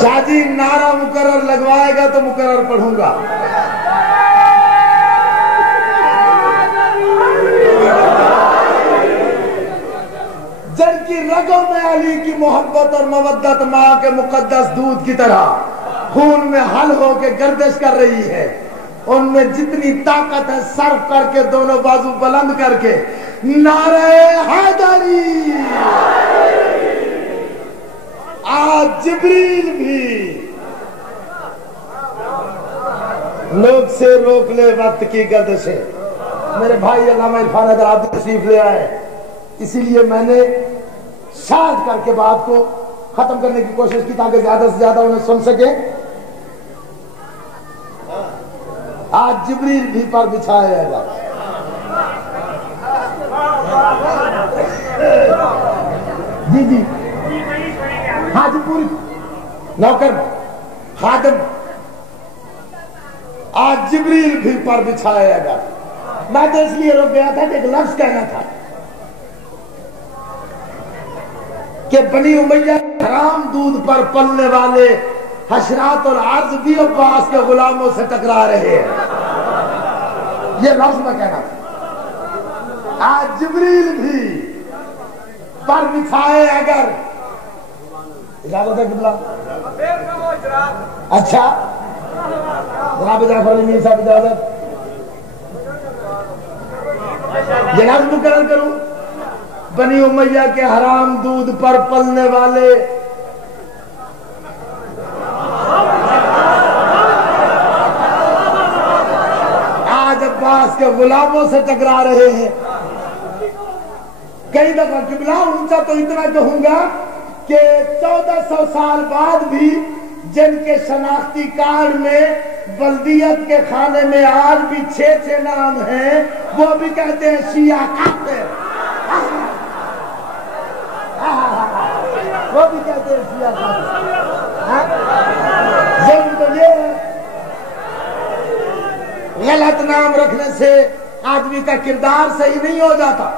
شاہ جی نعرہ مقرر لگوائے گا تو مقرر پڑھوں گا۔ جن کی رگوں میں علی کی محبت اور مودت ماں کے مقدس دودھ کی طرح خون میں حل ہو کے گردش کر رہی ہے، ان میں جتنی طاقت ہے صرف کر کے دونوں بازو بلند کر کے نعرہ حیدری۔ آج جبریل بھی لوگ سے روک لے وقت کی گردشیں۔ میرے بھائی علامہ عرفان حیدر آبادی تشریف لے آئے، اسی لیے میں نے شاد کر کے بات کو ختم کرنے کی کوشش کی تاکہ زیادہ سے زیادہ انہیں سن سکے۔ آج جبریل بھی پر بچھائے گا۔ جی جی ہاں جی پوری نوکر خادم، آج جبریل بھی پر بچھائے گا۔ میں تو اس لیے رک گیا تھا کہ ایک لفظ کہنا تھا کہ بنی امیہ حرام دودھ پر پلنے والے حشرات اور عرض بھی عباس کے غلاموں سے ٹکرا رہے ہیں، یہ لفظ میں کہنا تھا۔ آج جبریل بھی پر بچھائے اگر اجازت ہے قبلہ؟ اچھا جناب جعفر علی میر صاحب اجازت؟ یہ لفظ مقرر کروں؟ بنی امیہ کے حرام دودھ پر پلنے والے آج عباس کے غلاموں سے ٹکرا رہے ہیں۔ کئی دفعہ قبلہ اونچا تو اتنا کہوں گا کہ 1400 سال بعد بھی جن کے شناختی کارڈ میں بلدیت کے خانے میں آج بھی 6 نام ہیں، وہ بھی کہتے ہیں شیعہ کافر، وہ بھی کہتے ہیں شیعہ کافر۔ ظلم تو یہ ہے، غلط نام رکھنے سے آدمی کا کردار صحیح نہیں ہو جاتا،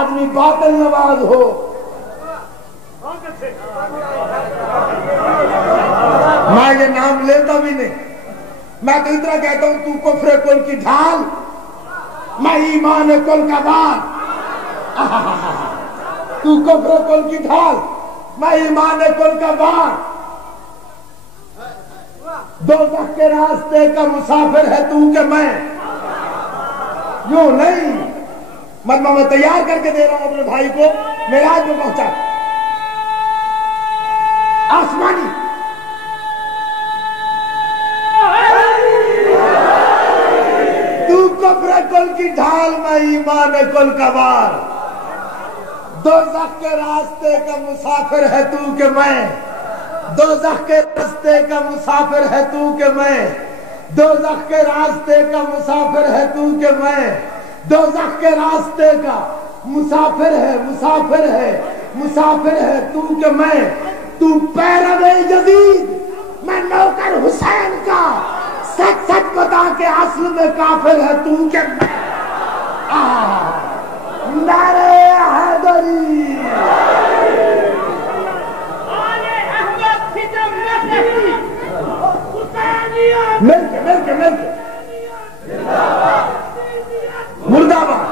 آدمی باطل نواز ہو میں یہ نام لیتا بھی نہیں، میں تو اتنا کہتا ہوں تو کفر کل کی ڈھال، میں ایمان کل کا بار، تو کفر کل کی ڈھال، میں ایمان کل کا بار، دوزخ کے راستے کا مسافر ہے تو کہ میں، یوں نہیں، مطلب میں تیار کر کے دے رہا ہوں اپنے بھائی کو، معراج میں پہنچا آسمانی، تو کفر کل کی ڈھال، میں ایمان کل کا بار، دوزخ کے راستے کا مسافر ہے تو کہ میں، دوزخ کے راستے کا مسافر ہے تو کہ میں، دوزخ کے راستے کا مسافر ہے تو کہ میں، دوزخ کے راستے کا مسافر ہے، مسافر ہے، مسافر ہے تو کہ میں، تو پیرو یزید، میں نوکر حسین کا، سچ سچ بتا کے اصل میں کافر ہے تو کہ میں، نعرہ حیدری، مل کے مردہ باد،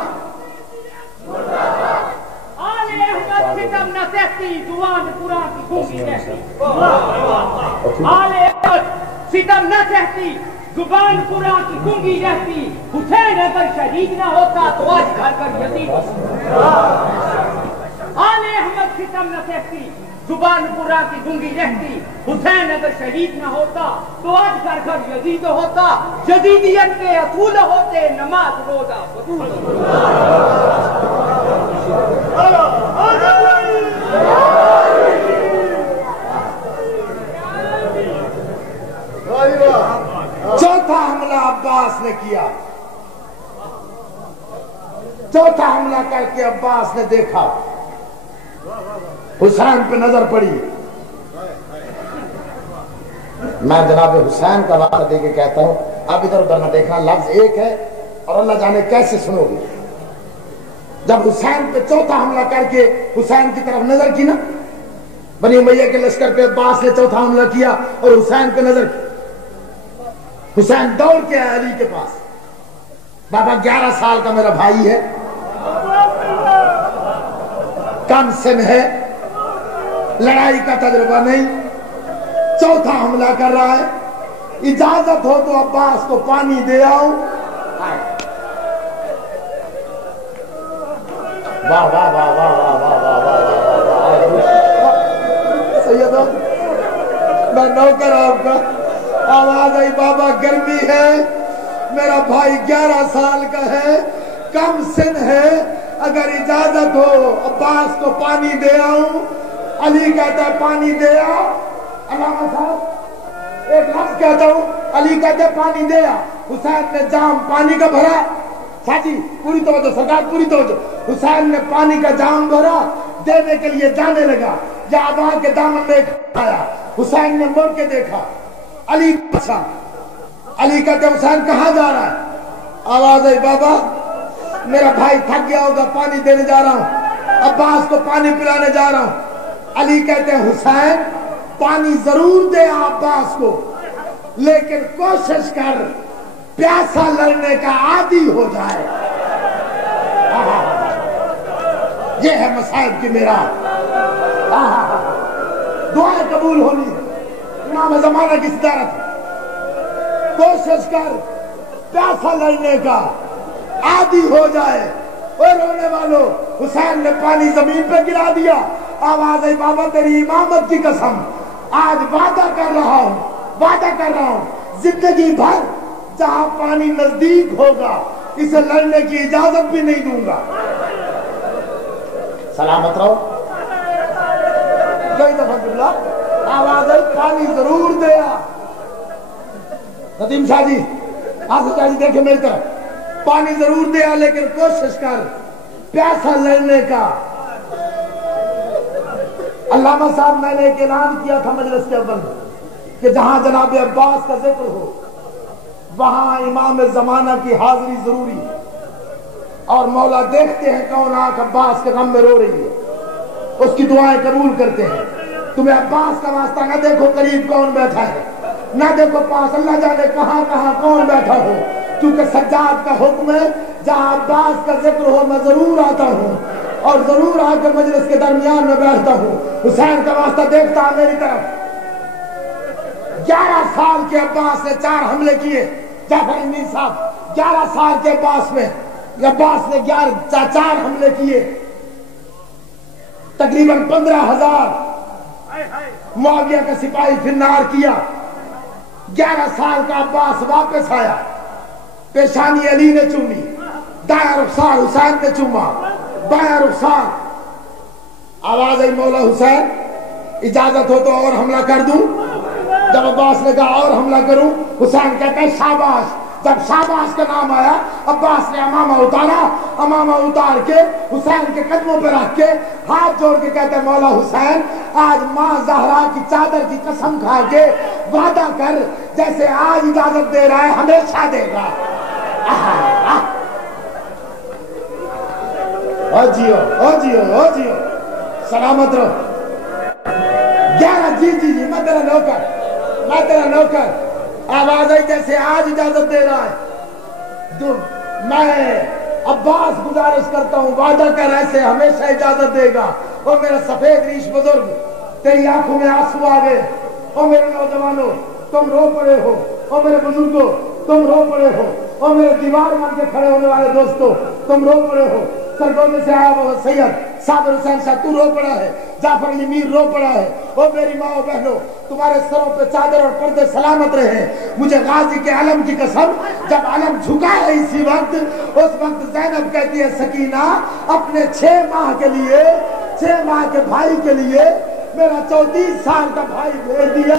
آل احمد ستم نہ سہتی، زبان قرآن کی گونگی رہتی، آل احمد ستم نہ سہتی، زبان قرآن کی گونگی رہتی، حسین اگر شہید نہ ہوتا تو آج گھر کر یزید ہوتا، آل احمد ستم نہ سہتی، زبان قرآن کی گونگی رہتی، حسین اگر شہید نہ ہوتا تو آج گھر گھر یزید ہوتا، یزیدیت کے اصول ہوتے نماز روزہ فضول چوتھا حملہ عباس نے کیا، چوتھا حملہ کر کے عباس نے دیکھا، حسین پہ نظر پڑی، میں جناب حسین کا واقعہ دے کے کہتا ہوں، اب ادھر ادھر نہ دیکھنا، لفظ ایک ہے اور اللہ جانے کیسے سنو گے، جب حسین پہ چوتھا حملہ کر کے حسین کی طرف نظر کی نا، بنی امیہ کے لشکر پہ عباس نے چوتھا حملہ کیا اور حسین پہ نظر کی، حسین دوڑ کے آئے علی کے پاس، بابا 11 سال کا میرا بھائی ہے، کم سن ہے، لڑائی کا تجربہ نہیں، چوتھا حملہ کر رہا ہے، اجازت ہو تو عباس کو پانی دے آؤں، واہ واہ واہ واہ واہ واہ واہ، سیدو میں نوکر آپ کا، آواز آئی بابا گرمی ہے، میرا بھائی 11 سال کا ہے، کم سن ہے، اگر اجازت ہو عباس کو پانی دے آؤں، علی کہتا ہے پانی دے آ، علامہ صاحب ایک لفظ کہتا ہوں، علی کہتے ہیں پانی دے آ، حسین نے جام پانی کا بھرا، ساتھی پوری توجہ سرکار پوری توجہ، حسین نے پانی کا جام بھرا، دینے کے لیے جانے لگا، یا ابا کے دامن میں آیا، حسین نے مڑ کے دیکھا، علی پچھا، علی کہتے ہیں حسین کہاں جا رہا ہے، آواز ہے بابا میرا بھائی تھک گیا ہوگا پانی دینے جا رہا ہوں، عباس کو پانی پلانے جا رہا ہوں، علی کہتے ہیں حسین پانی ضرور دے عباس کو، لیکن کوشش کر پیاسا لڑنے کا عادی ہو جائے، یہ ہے مصائب کی میرا، دعائیں قبول ہونی ہے، امام زمانہ کی صدارت، کوشش کر پیاسا لڑنے کا عادی ہو جائے، اور رونے والوں حسین نے پانی زمین پہ گرا دیا، آواز ہے بابا تیری امامت کی قسم، آج وعدہ کر رہا ہوں زندگی بھر جہاں پانی نزدیک ہوگا اسے لڑنے کی اجازت بھی نہیں دوں گا، سلامت رہو، کئی دفعہ قبلہ آواز ہے پانی ضرور دیا، ندیم شاہ جی آصف شاہ جی دیکھیں میری طرف، پانی ضرور دیا لیکن کوشش کر پیاسا لڑنے کا، علامہ صاحب میں نے ایک اعلان کیا تھا مجلس کے اول کہ جہاں جناب عباس کا ذکر ہو وہاں امام زمانہ کی حاضری ضروری ہے، اور مولا دیکھتے ہیں کون آنکھ عباس کے غم میں رو رہی ہے، اس کی دعائیں قبول کرتے ہیں، تمہیں عباس کا واسطہ نہ دیکھو قریب کون بیٹھا ہے، نہ دیکھو پاس اللہ جانے کہاں کہاں کون بیٹھا ہو، کیونکہ سجاد کا حکم ہے جہاں عباس کا ذکر ہو میں ضرور آتا ہوں اور ضرور آ کے مجلس کے درمیان میں بیٹھتا ہوں۔ حسین کا واسطہ دیکھتا میری طرف۔ 11 سال کے عباس نے 4 حملے کیے، جعفر امین صاحب 11 سال کے عباس نے 4 حملے کیے، تقریباً 15,000 معاویہ کا سپاہی فرنار کیا۔ 11 سال کا عباس واپس آیا، پیشانی علی نے چومی، دایاں رخسار حسین نے چوما، بایاں رخسار۔ آواز آئی مولا حسین اجازت ہو تو اور حملہ کر دوں؟ جب عباس نے کہا اور حملہ کروں، حسین کہتے ہیں شاباش۔ جب شاباش کا نام آیا عباس نے امامہ اتارا، امامہ اتار کے حسین کے قدموں پہ رکھ کے ہاتھ جوڑ کے کہتے ہیں مولا حسین آج ماں زہرا کی چادر کی قسم کھا کے وعدہ کر جیسے آج اجازت دے رہا ہے ہمیشہ دے گا۔ او جیو سلامت رہو۔ 11 جی میں تیرا نوکر۔ آواز آئی جیسے آج اجازت دے رہا ہے۔ میں عباس گزارش کرتا ہوں وعدہ کر ایسے ہمیشہ اجازت دے گا۔ اور میرا سفید ریش بزرگ تیری آنکھوں میں آنسو آ گئے۔ اور میرے نوجوانوں تم رو پڑے ہو، اور میرے بزرگوں تم رو پڑے ہو، اور میرے دیوار مان کے کھڑے ہونے والے دوستوں تم رو پڑے ہو۔ سرگونے سے آیا وہ سید صابر حسین شاہ تو رو پڑا ہے، جعفر علی میر رو پڑا ہے۔ اور میری ماں و بہنوں تمہارے سروں پہ چادر اور پردے سلامت رہے۔ مجھے غازی کے علم کی قسم جب علم جھکا ہے اسی وقت، اس وقت زینب کہتی ہے سکینہ اپنے 6 ماہ کے لیے 6 ماہ کے بھائی کے لیے میرا 34 سال کا بھائی بھیج دیا،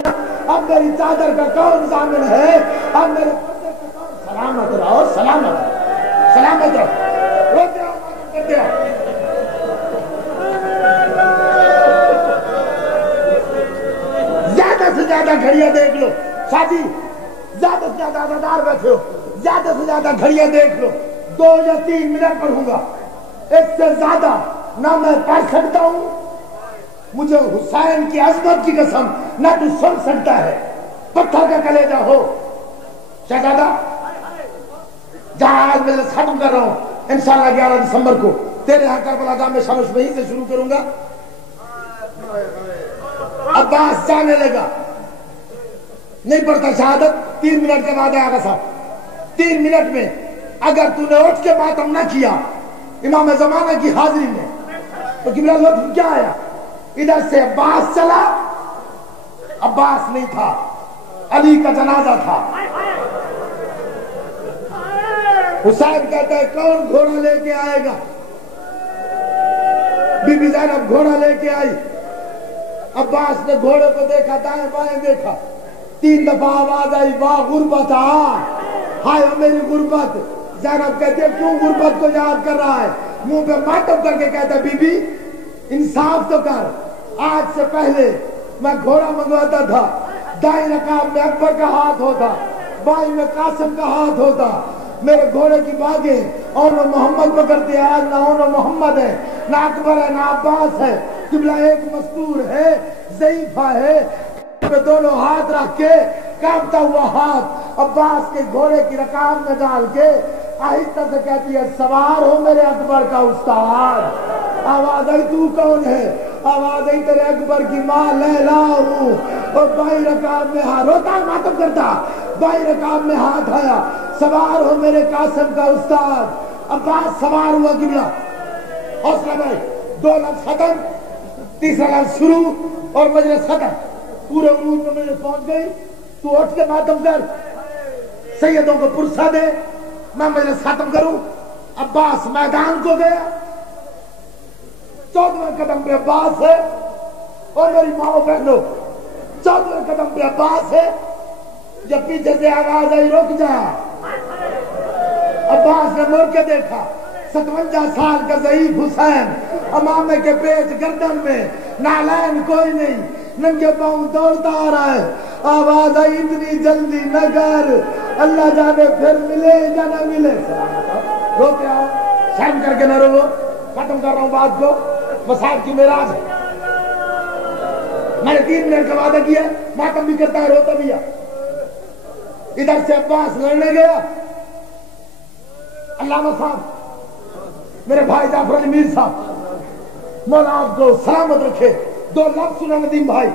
اب میری چادر کا کون ضامن ہے، اب میرے پردے کا کون۔ سلامت رہو سلامت رہو۔ روتے ہو ماتم کرتے ہو۔ زیادہ سے زیادہ گھڑیاں دیکھ لو شاہجی، زیادہ سے زیادہ عزادار بیٹھے ہو، زیادہ سے زیادہ گھڑیاں دیکھ لو۔ 2 یا 3 منٹ پڑھوں گا، اس سے زیادہ نہ میں پڑھ سکتا ہوں۔ مجھے حسین کی عظمت کی قسم نہ تو سن سکتا ہے، پتھر کا کلیجہ ہو۔ شہزادہ جہاں آج میں ختم کر رہا ہوں انشاءاللہ 11 دسمبر کو تیرے یہاں کربلا گاہ میں شمس وہیں سے شروع کروں گا۔ عباس جانے لگا، نہیں پڑھتا شہادت 3 منٹ کے بعد ہے آقا صاحب۔ 3 منٹ میں اگر تو نے اٹھ کے ماتم نہ کیا امام زمانہ کی حاضری میں تو قبلہ لطف کیا آیا؟ ادھر سے عباس چلا، عباس نہیں تھا، علی کا جنازہ تھا۔ حسین کہتا ہے کون گھوڑا لے کے آئے گا؟ بی بی زینب گھوڑا لے کے آئی۔ عباس نے گھوڑے کو دیکھا، دائیں بائیں دیکھا، 3 دفعہ آواز آئی واہ غربت ہائے میری غربت۔ زینب کہتی ہے کیوں غربت کو یاد کر رہا ہے؟ منہ پہ ماتم کر کے کہتا ہے بی بی انصاف تو کر، آج سے پہلے میں گھوڑا منگواتا تھا، دائیں رکاب میں اکبر کا ہاتھ ہوتا، بائیں میں قاسم کا ہاتھ ہوتا، میرے گھوڑے کی باغیں اور وہ محمد پکڑتے ہیں، آج نہ اور محمد ہے، نہ اکبر ہے، نہ عباس ہے، قبلہ ایک مستور ہے، ضعیفہ ہے، پہ دونوں ہاتھ رکھ کے کانپتا ہوا ہاتھ عباس کے گھوڑے کی رکاب میں ڈال کے آہستہ سے کہتی ہے سوار ہو میرے اکبر کا استاد۔ آواز آئی تو کون ہے؟ آواز آئی تیرے اکبر کی ماں لیلا ہوں۔ اور بائی رکاب میں ہاتھ روتا ماتم کرتا، بائی رکاب میں ہاتھ آیا، سوار ہو میرے قاسم کا استاد۔ عباس سوار ہوا قبلہ، حوصلہ بھائی 2 لفظ ختم، تیسرا لفظ شروع اور مجلس ختم۔ پورے عروج میں مجلس پہنچ گئی، تو اٹھ کے ماتم کر، سیدوں کو پرسہ دے، میں مجلس ختم کروں۔ عباس میدان کو گیا، 14ویں قدم پہ عباس ہے، اور میری ماں بہنوں 14ویں قدم پہ عباس ہے۔ جب پیچھے سے آواز آئی رک جا، عباس نے مڑ کے دیکھا، 57 سال کا ضعیف حسین، امامے کے پیٹ گردن میں نالین کوئی نہیں، ننگے پاؤں دوڑتا آ رہا ہے۔ آواز آئی اتنی جلدی نہ کر، اللہ جانے پھر ملے یا نہ ملے۔ روتے آؤ، شرم کر کے نہ رو، ختم کر رہا ہوں بات کو، وصال کی معراج ہے۔ میں نے 3 منٹ کا وعدہ کیا، ماتم بھی کرتا ہے روتا بھی ہے۔ ادھر سے عباس لڑنے گیا. علامہ صاحب میرے بھائی جعفر علی میر صاحب مولا آپ کو سلامت رکھے, 2 لفظ سنا ندیم بھائی.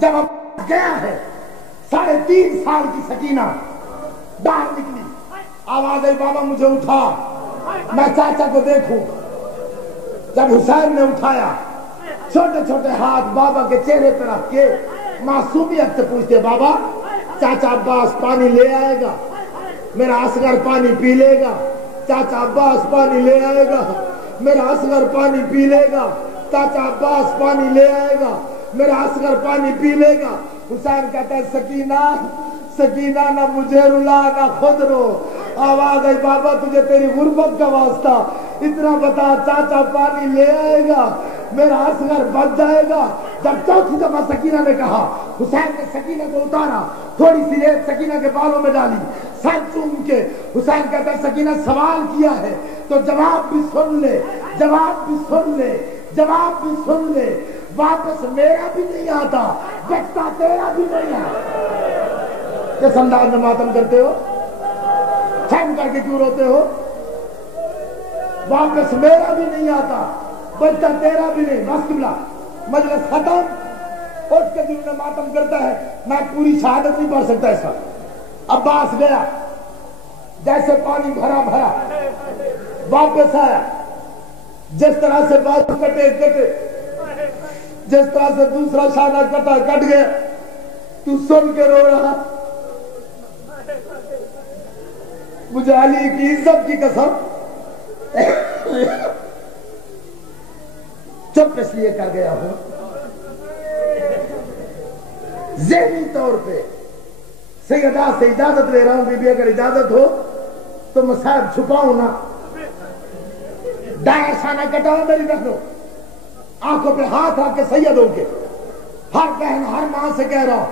جب عباس گیا ہے 3.5 سال کی سکینہ باہر نکلی, آواز آئی بابا مجھے اٹھا, میں چاچا کو دیکھوں. جب حسین نے اٹھایا, چھوٹے چھوٹے ہاتھ بابا کے چہرے پہ رکھ کے معصومیت سے پوچھتے, بابا چاچا عباس پانی لے آئے گا, میرا اصغر پانی پی لے گا, چاچا عباس پانی لے آئے گا, میرا اصغر پانی پی لے گا, چاچا عباس پانی لے آئے گا, میرا اصغر پانی پی لے گا. حسین کہتا ہے سکینہ سکینہ نہ مجھے رلا نہ خود رو. آواز آئی بابا تجھے تیری غربت کا واسطہ, اتنا بتا چاچا پانی لے آئے گا, میرا اصغر بچ جائے گا. جب چوتھی دفعہ سکینہ نے کہا, حسین نے سکینہ کو اتارا, تھوڑی سی ریت سکینہ کے بالوں میں ڈالی, سر چوم کے. حسین کہتا ہے سکینہ سوال کیا ہے تو جواب بھی سن لے, جواب بھی سن لے, جواب بھی سن لے. واپس میرا بھی نہیں آتا, بچتا تیرا بھی نہیں آتا. کس انداز میں ماتم کرتے ہو, چھم کر کے کیوں روتے ہو؟ واپس میرا بھی نہیں آتا, بچتا تیرا بھی نہیں. بس قبلہ مجلس ختم. اٹھ کے دل میں ماتم کرتا ہے, میں پوری شہادت نہیں پڑھ سکتا اس وقت. عباس گیا, جیسے پانی بھرا بھرا واپس آیا, جس طرح سے بال کٹے کٹے, جس طرح سے دوسرا شانہ کٹا کٹ گیا, تو سن کے رو رہا. مجھے علی کی عزت کی قسم چپ اس لیے کر گیا ہوں, ذہنی طور پہ سیدہ سے اجازت لے رہا ہوں, بی بی اگر اجازت ہو تو مصائب چھپاؤں نا. دائیں شانہ کٹاؤ میری بہنوں, آنکھوں پہ ہاتھ رکھ کے سیدوں کے, ہر بہن ہر ماں سے کہہ رہا ہوں,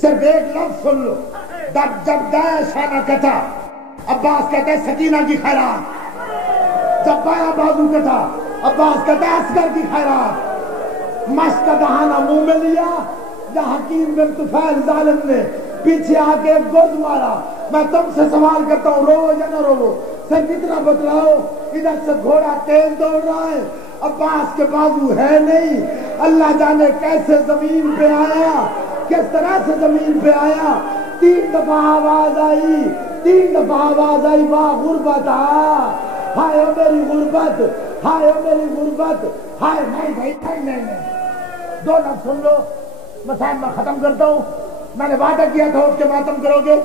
صرف ایک لفظ سن لو. جب دائیں شانہ کٹا, عباس کہتے ہیں سکینہ کی خیرات. جب بایاں بازو کٹا, عباس کہتے ہیں اصغر کی خیرات. مشق کا دہانہ منہ میں لیا, یا حکیم بن طفیل ظالم نے پیچھے آ کے ایک گرد مارا. میں تم سے سوال کرتا ہوں, رو یا نہ رو, صرف اتنا بتلاؤ. ادھر سے گھوڑا تیز دوڑ رہا ہے, عباس کے بازو ہے نہیں. اللہ جانے کیسے زمین پہ آیا, کس طرح سے زمین پہ آیا. 3 دفعہ آواز آئی, 3 دفعہ آواز آئی, واہ غربت, ہائے او میری غربت, ہائے او میری غربت, ہائے. نہیں بھائی نہیں, 2 لفظ سن لو, مسائل میں ختم کرتا ہوں. میں نے وعدہ کیا تھا اٹھ کے ماتم کرو گے,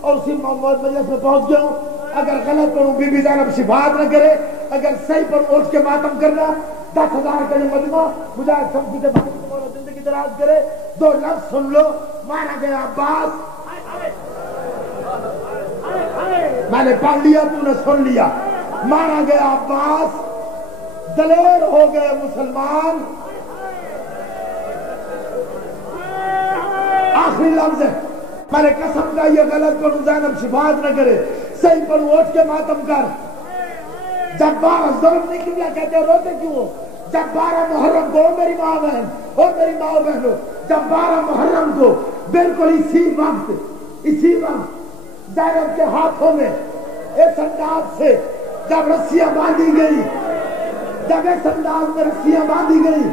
اور اسی مجلس میں پہنچ گیا ہوں. اگر غلط پڑھوں بی بی زینب شفاعت نہ کرے, اگر صحیح پڑھوں اٹھ کے ماتم کرنا. 10,000 کا یہ مجمع مجاہد شمسی کے بعد زندگی دراز کرے. 2 لفظ سن لو, مارا گیا عباس. میں نے پڑھ لیا, تو نے سن لیا. مارا گیا عباس, دلیر ہو گئے مسلمان. آخری لفظ ہے, میں نے قسم کا یہ غلط پڑھوں زینب شفاعت نہ کرے, صحیح پڑھوں اٹھ کے ماتم کر. جب 12 ظلم نہیں کیا, کہتے روتے کیوں؟ جب 12 محرم کو, میری ماں بہن اور میری ماں بہنوں, جب 12 محرم کو بالکل اسی وقت زینب کے ہاتھوں میں اس انداز سے جب رسیاں باندھی گئی, جب اس انداز میں رسیاں باندھی گئی,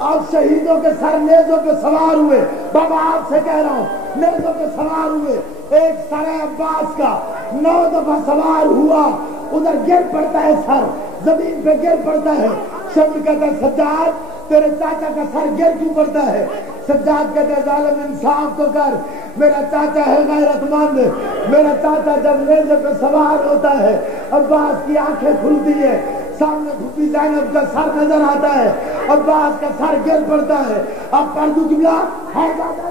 آپ شہیدوں کے سر نیزوں پہ سوار ہوئے. بابا آپ سے کہہ رہا ہوں, نیزوں پہ سوار ہوئے. ایک سر عباس کا 9 دفعہ سوار ہوا, ادھر گر پڑتا ہے, سر زمین پہ گر پڑتا ہے. شمر کہتا ہے سجاد تیرے چاچا کا سر گر کیوں پڑتا ہے؟ سجاد کہتا ہے ظالم انصاف تو کر, میرا چاچا ہے غیرت مند. میرا چاچا جب نیزے پہ سوار ہوتا ہے, عباس کی آنکھیں کھلتی ہے, سامنے پھوپھی زینب کا سر نظر آتا ہے, عباس کا سر گر پڑتا ہے. اب پردو قبلہ ہے زیادہ